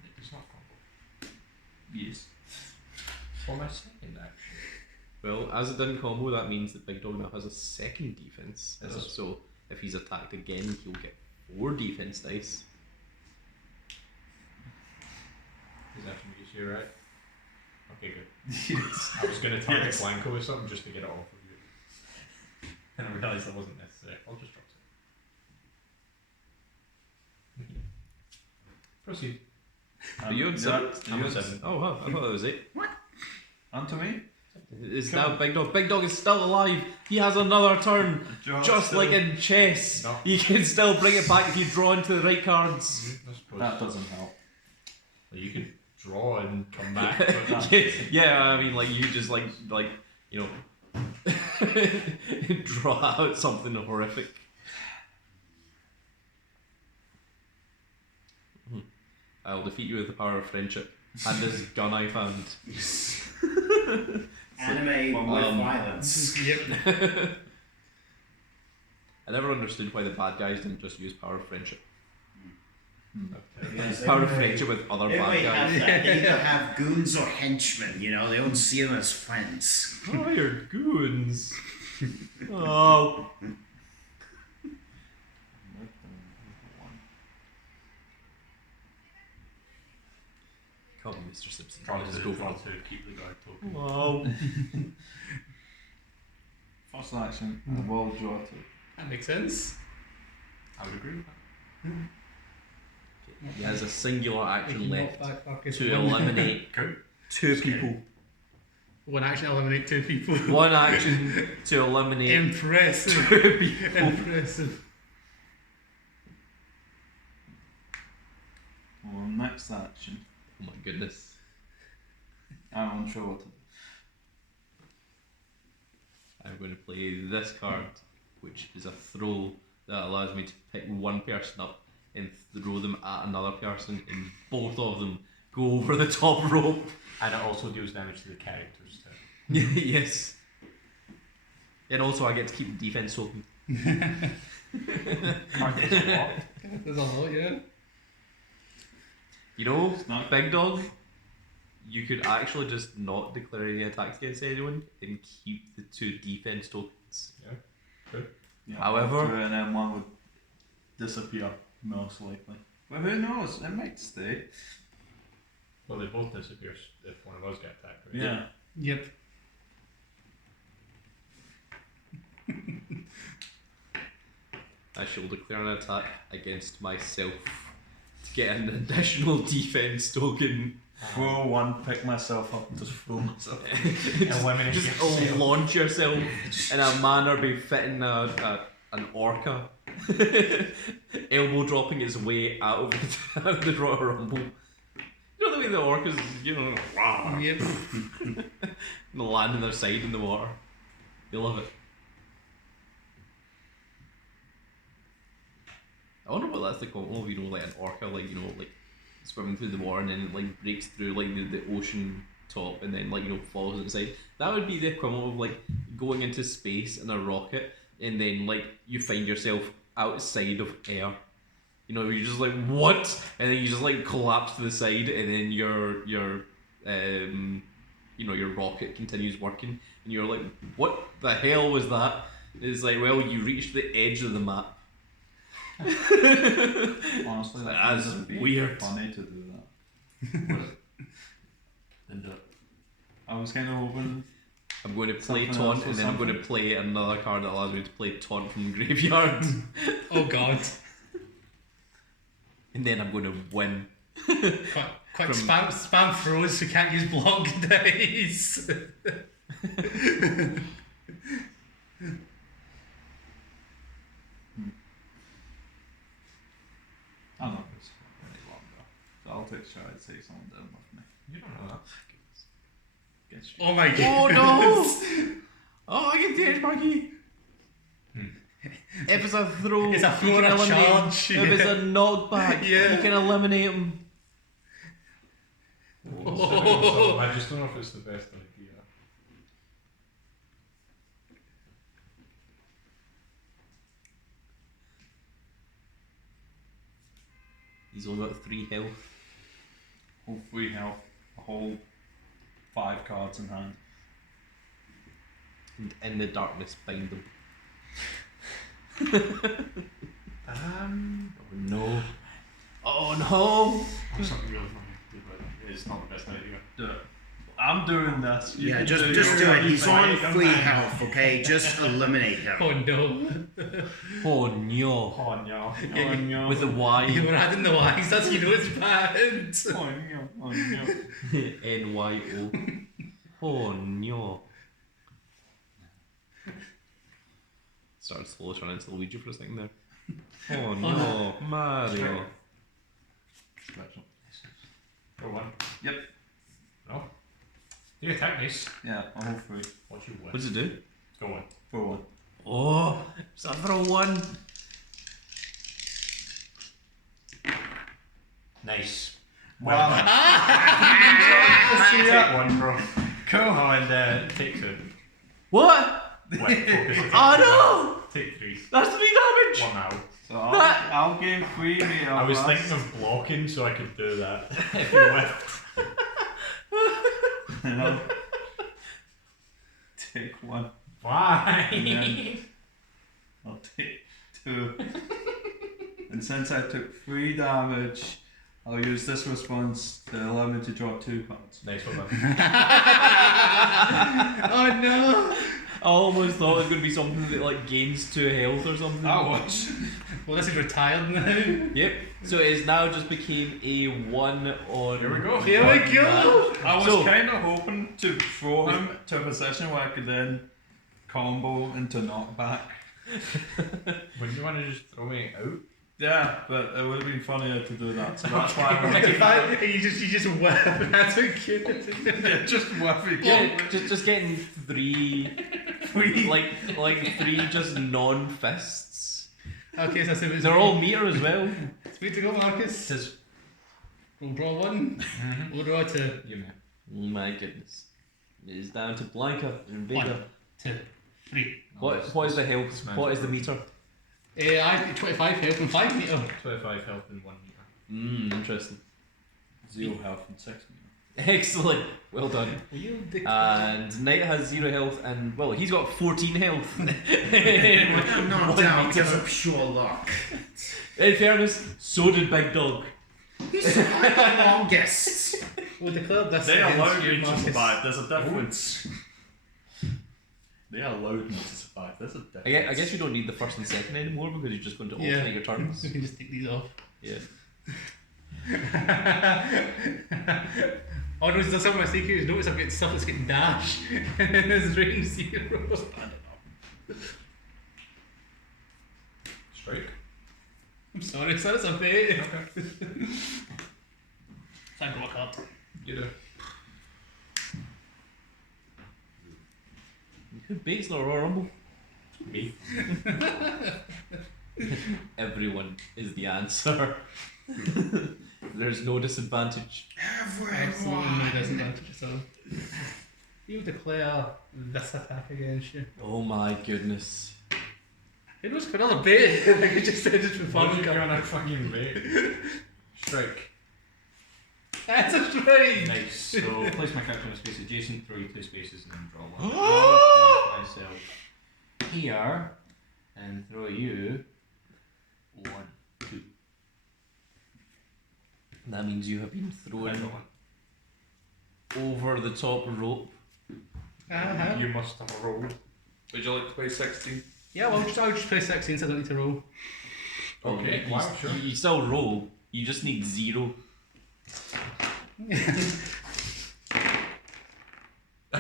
it does not combo. Yes. For my second action. Well, as it didn't combo, that means that Big Dog now has a 2nd defense. It does. So if he's attacked again, he'll get 4 defense dice. Is that from you, right? Okay, good. Yes. I was going to target Yes. Blanco with something just to get it off of you. And I realised that wasn't necessary. I'll just drop it. Proceed. Are you on 7? I'm on 7. Oh, wow, I thought that was 8. On to me? It's Come now on. Big Dog. Big Dog is still alive. He has another turn. Just still- like in chess. No. You can still bring it back if you draw into the right cards. I suppose. That doesn't help. Well, you could draw and come back. But that, Yeah, I mean, like, you just, like you know, draw out something horrific. I'll defeat you with the power of friendship and this gun I found. Anime with Um, violence. Yep. I never understood why the bad guys didn't just use power of friendship. Because Power of they friendship with other They bad might guys. have that. They either have goons or henchmen, you know, they don't see them as friends. Oh, you're goons. Oh. Come on, Mr. Simpson. Try Let's to go for it. keep the guard token. Wow. First action, I will draw two. That makes sense. I would agree with that. He has a singular action left to One, eliminate Cool. 2 people. one action eliminate 2 people. One action to eliminate Impressive. 2 people. Impressive. Well, next action, Oh my goodness. I'm unsure what to do. I'm going to play this card, which is a throw that allows me to pick one person up and throw them at another person, and both of them go over the top rope. And it also deals damage to the characters too. Yes. And also I get to keep the defense open. Card gets blocked. There's a lot, yeah. You know, not- Big Dog, you could actually just not declare any attacks against anyone and keep the 2 defense tokens. Yeah, However- two, and then one would disappear, most likely. But who knows? It might stay. Well, they both disappear if one of us get attacked, right? Yeah. Yep. I shall declare an attack against myself to get an additional defense token. Throw one, pick myself up, and just throw myself. Eliminate Just yourself. launch yourself in a manner befitting an orca. Elbow dropping his way out of the Royal Rumble. You know the way the orcas, you know, rah, Yep. and land on their side in the water. You love it. I wonder what that's like of, you know, like an orca, like, you know, like swimming through the water and then it like breaks through like the ocean top and then like, you know, falls inside. That would be the equivalent of like going into space in a rocket and then like you find yourself outside of air. You know, you're just like, what? And then you just like collapse to the side and then your you know, your rocket continues working and you're like, what the hell was that? And it's like, well, you reached the edge of the map. Honestly, That's would be weird. funny to do that. And I was kind of hoping. I'm going to play Something taunt else or and then I'm going to something? play another card that allows me to play taunt from the graveyard. Oh god. And then I'm going to win. Quick From- spam throws so you can't use block dice. I don't know if it's any longer. So I'll take a shot and say someone down with me. you don't know that. Guess you. Oh my god. Oh no! Oh, I get the edge monkey! If it's a throw, It's a you throw can or a eliminate him. charge, If it's a yeah. knockback, Yeah. you can eliminate him. Oh. I just don't know if it's the best idea. He's only got 3 health. Whole 3 health, a whole 5 cards in hand. And in the darkness, bind them. Oh no. Oh no! There's something really funny, but it's not the best idea. Do it. I'm doing this. You Yeah, can just your do own it. He's thing. on free health, okay? Just eliminate him. Oh no. Oh no. Oh no. Oh no. With a Y. You were adding the Y's, that's you know it's bad. Oh no. Oh no. N-Y-O. Oh no. Started slowly turning into Luigi for a second there. Oh no, Mario. Special. Go on. Yep. No. You attack nice. Yeah, a whole 3. What you win. What does it do? Go on. For 1. Oh, it's a throw 1. Nice. Wow. Take 1, bro. Cool. Oh, and take 2. What? Wait, focus. Oh no! Take 3. That's 3 damage! 1 now. So I'll gain 3 meter. I was plus. thinking of blocking so I could do that. If you whiffed. And I'll take 1. Why? And then I'll take 2. And since I took 3 damage, I'll use this response to allow me to draw 2 cards. Nice one, man. Oh no! I almost thought it was going to be something that like gains 2 health or something. Ouch! Well, this is retired now. Yep. So it has now just became a 1 on. Here we go. Here we go! I was So- kind of hoping to throw him to a position where I could then combo into knockback. Wouldn't you want to just throw me out? Yeah, but it would have been funnier to do that. So that's why I'm Like going if I, you just whip, that's okay. yeah, just whiffy. Yeah, just getting 3, like 3 just non-fists. Okay, so I said it's They're all meter as well. Sweet to go, Marcus. Says, We'll draw 1. We'll draw 2. You may. oh my goodness. It is down to Blanca and Vega. 1, 2, 3. What is the health? What is the meter? I have 25 health and 5 meter. 25 health and 1 meter. Interesting. 0 health and 6 meter. Excellent. Well done. Will you declare? And Knight has 0 health, and well, he's got 14 health. I'm knocked One out meter. because of pure luck. In fairness, so did Big Dog. He's survived the longest. We'll declare this They against allowed you, me to Marcus. survive. There's a difference. They allowed me to survive. There's a difference. I guess you don't need the first and second anymore because you're just going to Yeah. alternate your turns. We can just take these off. Yeah. Oh no, there's some mistake here. Notice I've got stuff that's getting dash. And it's range 0. Strike. I'm sorry, sir, it's a bait. Okay. So I block up. You do. Who baits the Royal Rumble? Me. Everyone is the answer. There's no disadvantage. Absolutely no disadvantage at all. You declare this attack against you. Oh my goodness. It was for another bait. Like I just said it for Why fun. did you go on a fucking bait? Strike. That's a strike! Nice. So place my character in a space adjacent, throw you 2 spaces, and then draw 1. I'll place myself here and throw you 1, 2. That means you have been I thrown got 1. over the top rope. Uh-huh. You must have rolled. Would you like to play 16? Yeah, well, I'll just play 16 so I don't need to roll. Okay, You, wow, sure. you still roll. You just need 0.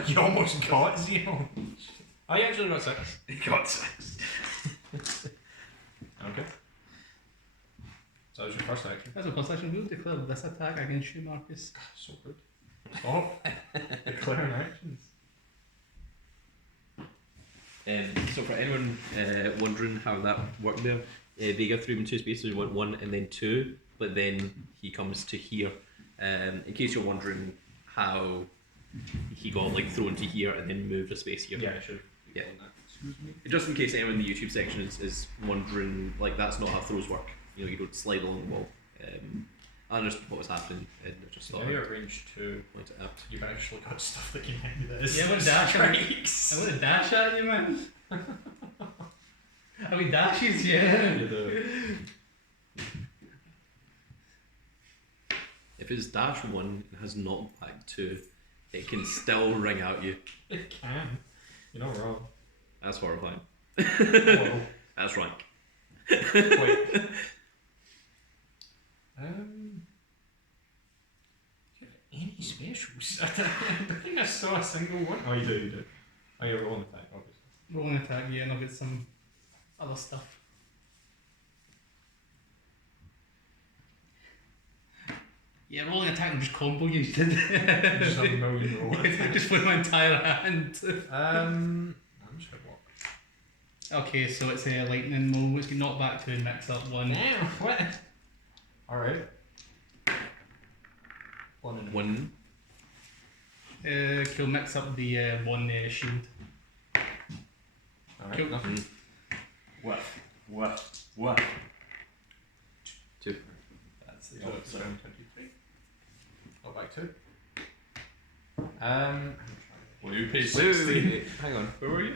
You almost got 0. I actually got 6. He got 6. Okay. So that was your first action. That's a plus action. We'll declare this attack against you, Marcus. So good. Stop. Declaring actions. So for anyone wondering how that worked there, Vega threw him in 2 spaces, he went 1 and then 2, but then he comes to here. In case you're wondering how he got like thrown to here and then moved a space here. Yeah, I should. Yeah. Excuse me. Just in case anyone in the YouTube section is wondering, like that's not how throws work. You know, you don't slide along the wall. I understood what was happening and I just thought Now you're I'd at range 2. point it out. You've actually got stuff that can hit you this. Yeah, I want to dash at you. strikes. I want to dash at you, man. I mean, dashes, yeah. If it's dash 1 and has knockback 2, it can still ring out you. It can. You're not wrong. That's horrifying. Hello. That's rank. Wait. Do you have any specials? I don't think I saw a single one. Oh, you do. Oh, you're rolling attack, obviously. Rolling attack, yeah, and I'll get some other stuff. Yeah, rolling attack and just combo you did. Just a million rolling attacks. Just put my entire hand. I'm just gonna walk. Okay, so it's a lightning mole, which can knock back 2 and mix up 1. Damn, what? Alright. 1 and 1. He'll mix up the 1 shield. Alright, Cool. nothing. Whiff. That's the So it's opposite. round 23. Not back 2. Well, you pay Wait, 16. wait. Hang on. Where were you?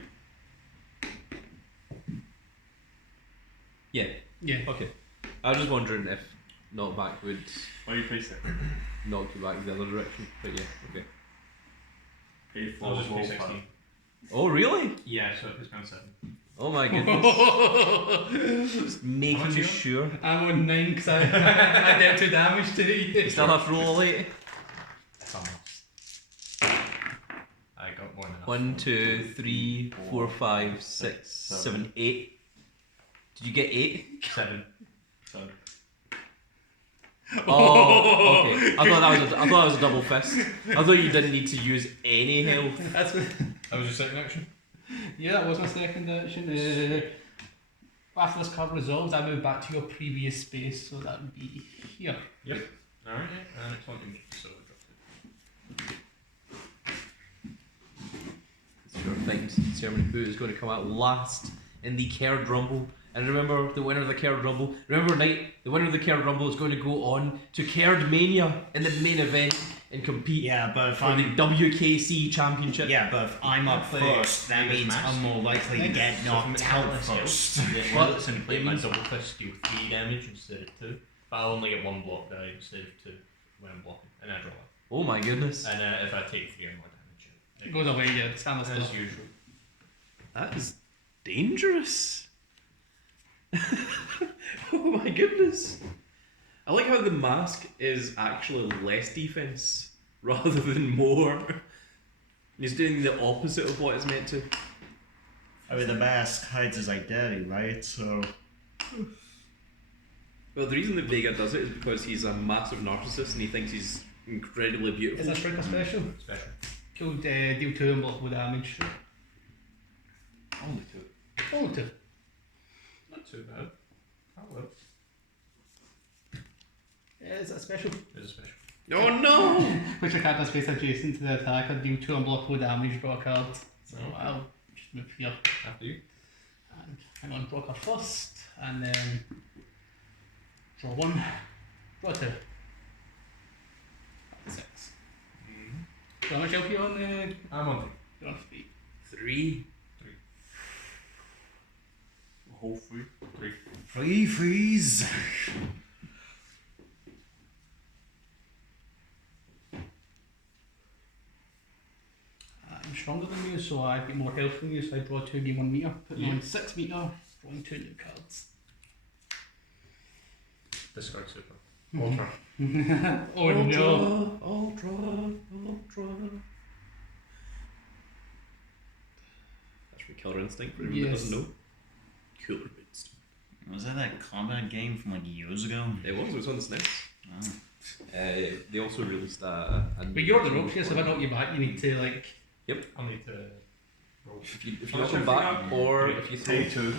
Yeah. Yeah. Okay. I was just wondering if knockback would Well, you pay 6. knock you back the other direction. But yeah. Okay. Pay I'll 4 just pay roll 16. Oh really? Yeah, so it's round 7. Oh my goodness. Just How making much you sure. I'm on 9 because I dealt 2 damage to You it. still have to roll a late. I got more than enough. 1, 2, 3, 4, 5, 6, 7, 8. Did you get 8? 7. So, Oh, okay. I thought that was a double fist. I thought you didn't need to use any health. That's what. That was your second action? Yeah, that was my second action. After this card resolves, I move back to your previous space, so that would be here. Yep. Alright, and it's on to me, so I dropped it. Sure thing to determine who is going to come out last in the Kerd Rumble. And remember, the winner of the Kerd Rumble. Remember, Knight, the winner of the Kerd Rumble is going to go on to Kerd Mania in the main event and compete Yeah, but if for the I'm WKC Championship. yeah, but if I'm up Play first, that David means Mask. I'm more likely to get knocked out first. The What? one that's in play, my double fist deal 3 damage instead of 2. But I'll only get 1 block die instead of 2 when I'm blocking, and I draw it. Oh my goodness. And if I take 3 or more damage, It goes away, yeah, the standard as stuff. usual. That is dangerous. Oh my goodness. I like how the mask is actually less defense rather than more. He's doing the opposite of what it's meant to. I mean, the mask hides his identity, right? So Well, the reason that Vega does it is because he's a massive narcissist and he thinks he's incredibly Is beautiful. that Striker special? Special. Killed, deal 2 unblockable damage. Only 2. Oh, 2. Not too bad. Oh well. Yeah, is that special? It's a special. Oh no! Which a card is space adjacent to the attacker, deal 2 unblockable damage, draw a card. So Okay. I'll just move here. After you. And hang on, draw a card first, and then draw 1, draw 2. 6. So how much help you on the. I'm on 3. You're on 3. 3. whole 3. free freeze. I'm stronger than you, so I get more health than you, so I draw 2, gain 1 meter. Put me on 6 meter, drawing 2 new cards. Discard super. Ultra. Oh no! Ultra. That's from Killer Instinct, for anyone that Yes. doesn't know. Killer Instinct. Was that combat game from like years ago? It was on the SNES. Oh. They also released a But you're the ropes here, so if I knock you back, you need to like. I'll need to roll. If you knock them back, or if you throw. Pay 2.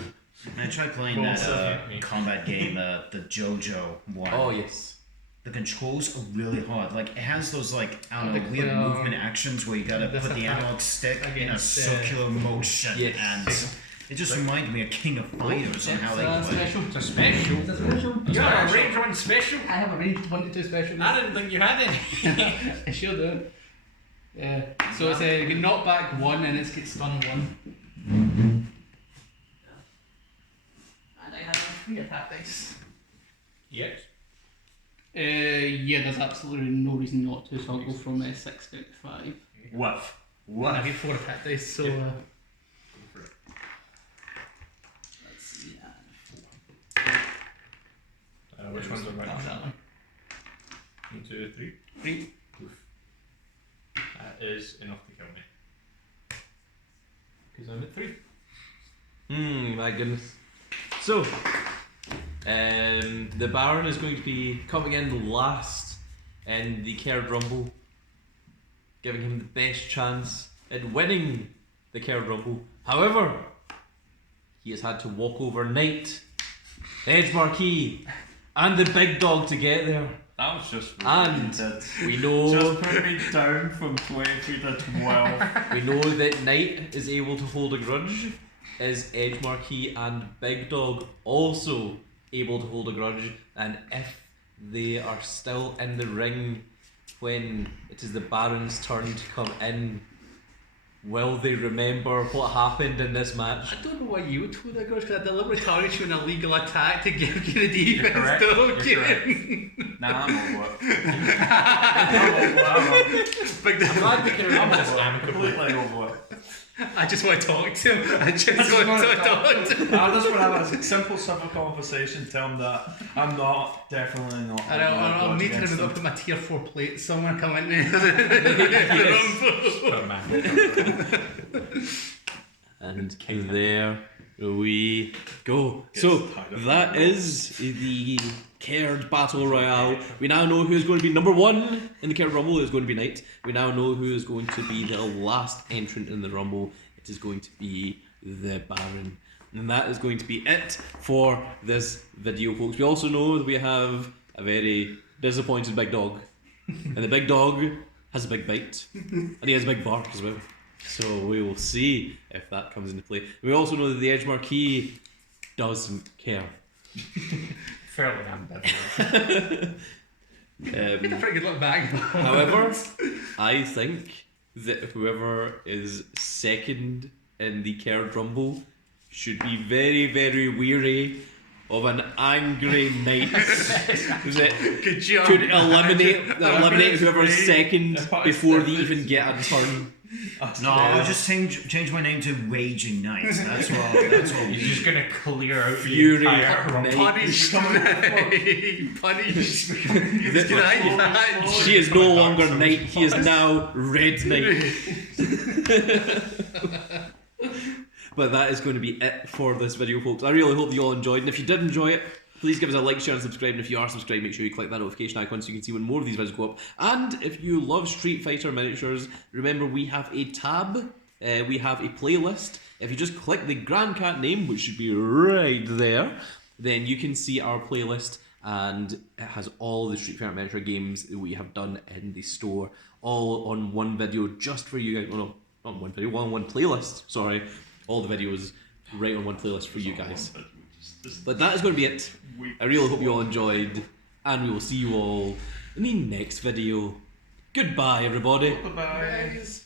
I tried playing Roll that seven. combat game, the JoJo one. Oh yes. The controls are really hard. Like it has those like I don't know Like, weird movement actions where you gotta this put the attack analog stick in a against, circular motion, yes. and it just reminded me of King of Fighters and how they play. Special. It's a special. It's a special. You're a range 1 special. I have a ranged 1 to 2 special. I didn't think you had any. I sure do. Yeah. So it's a knock back 1 and it's get stun 1. And I have 3 attack dice. Yes. Yeah, there's absolutely no reason not to, so I'll go from 6 down to 5. Woof. And I get 4 attack dice, so. Yeah. Let's see. 4. Which ones are right? That one. 1, 2, 3. 3. That is enough to kill me. Because I'm at 3. My goodness. So, the Baron is going to be coming in last in the Kerd Rumble, giving him the best chance at winning the Kerd Rumble. However, he has had to walk over Knight, Edge Marquee, and the big dog to get there. That was just And did. we know Just put me down from 23 to 12. we know that Knight is able to hold a grudge. Is Edge Marquee and Big Dog also able to hold a grudge? And if they are still in the ring when it is the Baron's turn to come in. Will they remember what happened in this match? I don't know why you would hold that grudge, because I deliberately targeted you in a legal attack to give you the defense. correct. Don't You're get Nah, I'm over it. Big I'm glad we can remember this amicably. Completely over it. I just want to talk to him. I just want to talk to him. I just want to have a simple conversation. Tell him that I'm definitely not. And I'll make him against and him. put my tier 4 plate somewhere, come in there. Oh, man. And there we go. So that is the Kerd Battle Royale. We now know who is going to be number 1 in the Kerd Rumble. It is going to be Knight. We now know who is going to be the last entrant in the Rumble. It is going to be the Baron. And that is going to be it for this video, folks. We also know that we have a very disappointed big dog. And the big dog has a big bite. And he has a big bark as well. So we will see if that comes into play. We also know that the Edge Marquee doesn't care. Fairly ambivalent. Get a pretty good look back. However, I think that whoever is second in the Kerd Rumble should be very, very weary of an angry Knight that Good job. could eliminate whoever is second before they even get a turn. No, I'll just change my name to Raging Knight. That's what You're just gonna clear out Fury the entire rumble. Punish. Punish. She is no longer Knight, he is now Red Knight. But that is going to be it for this video, folks. I really hope you all enjoyed, and if you did enjoy it, please give us a like, share and subscribe, and if you are subscribed, make sure you click that notification icon so you can see when more of these videos go up. And if you love Street Fighter miniatures, remember we have a tab, we have a playlist. If you just click the Grand Cat name, which should be right there, then you can see our playlist, and it has all the Street Fighter miniature games that we have done in the store, all on one video just for you guys. Well, no, not one video, one playlist, sorry. All the videos right on one playlist for you guys. But that is going to be it. I really hope you all enjoyed, and we will see you all in the next video. Goodbye, everybody. Bye-bye. Guys.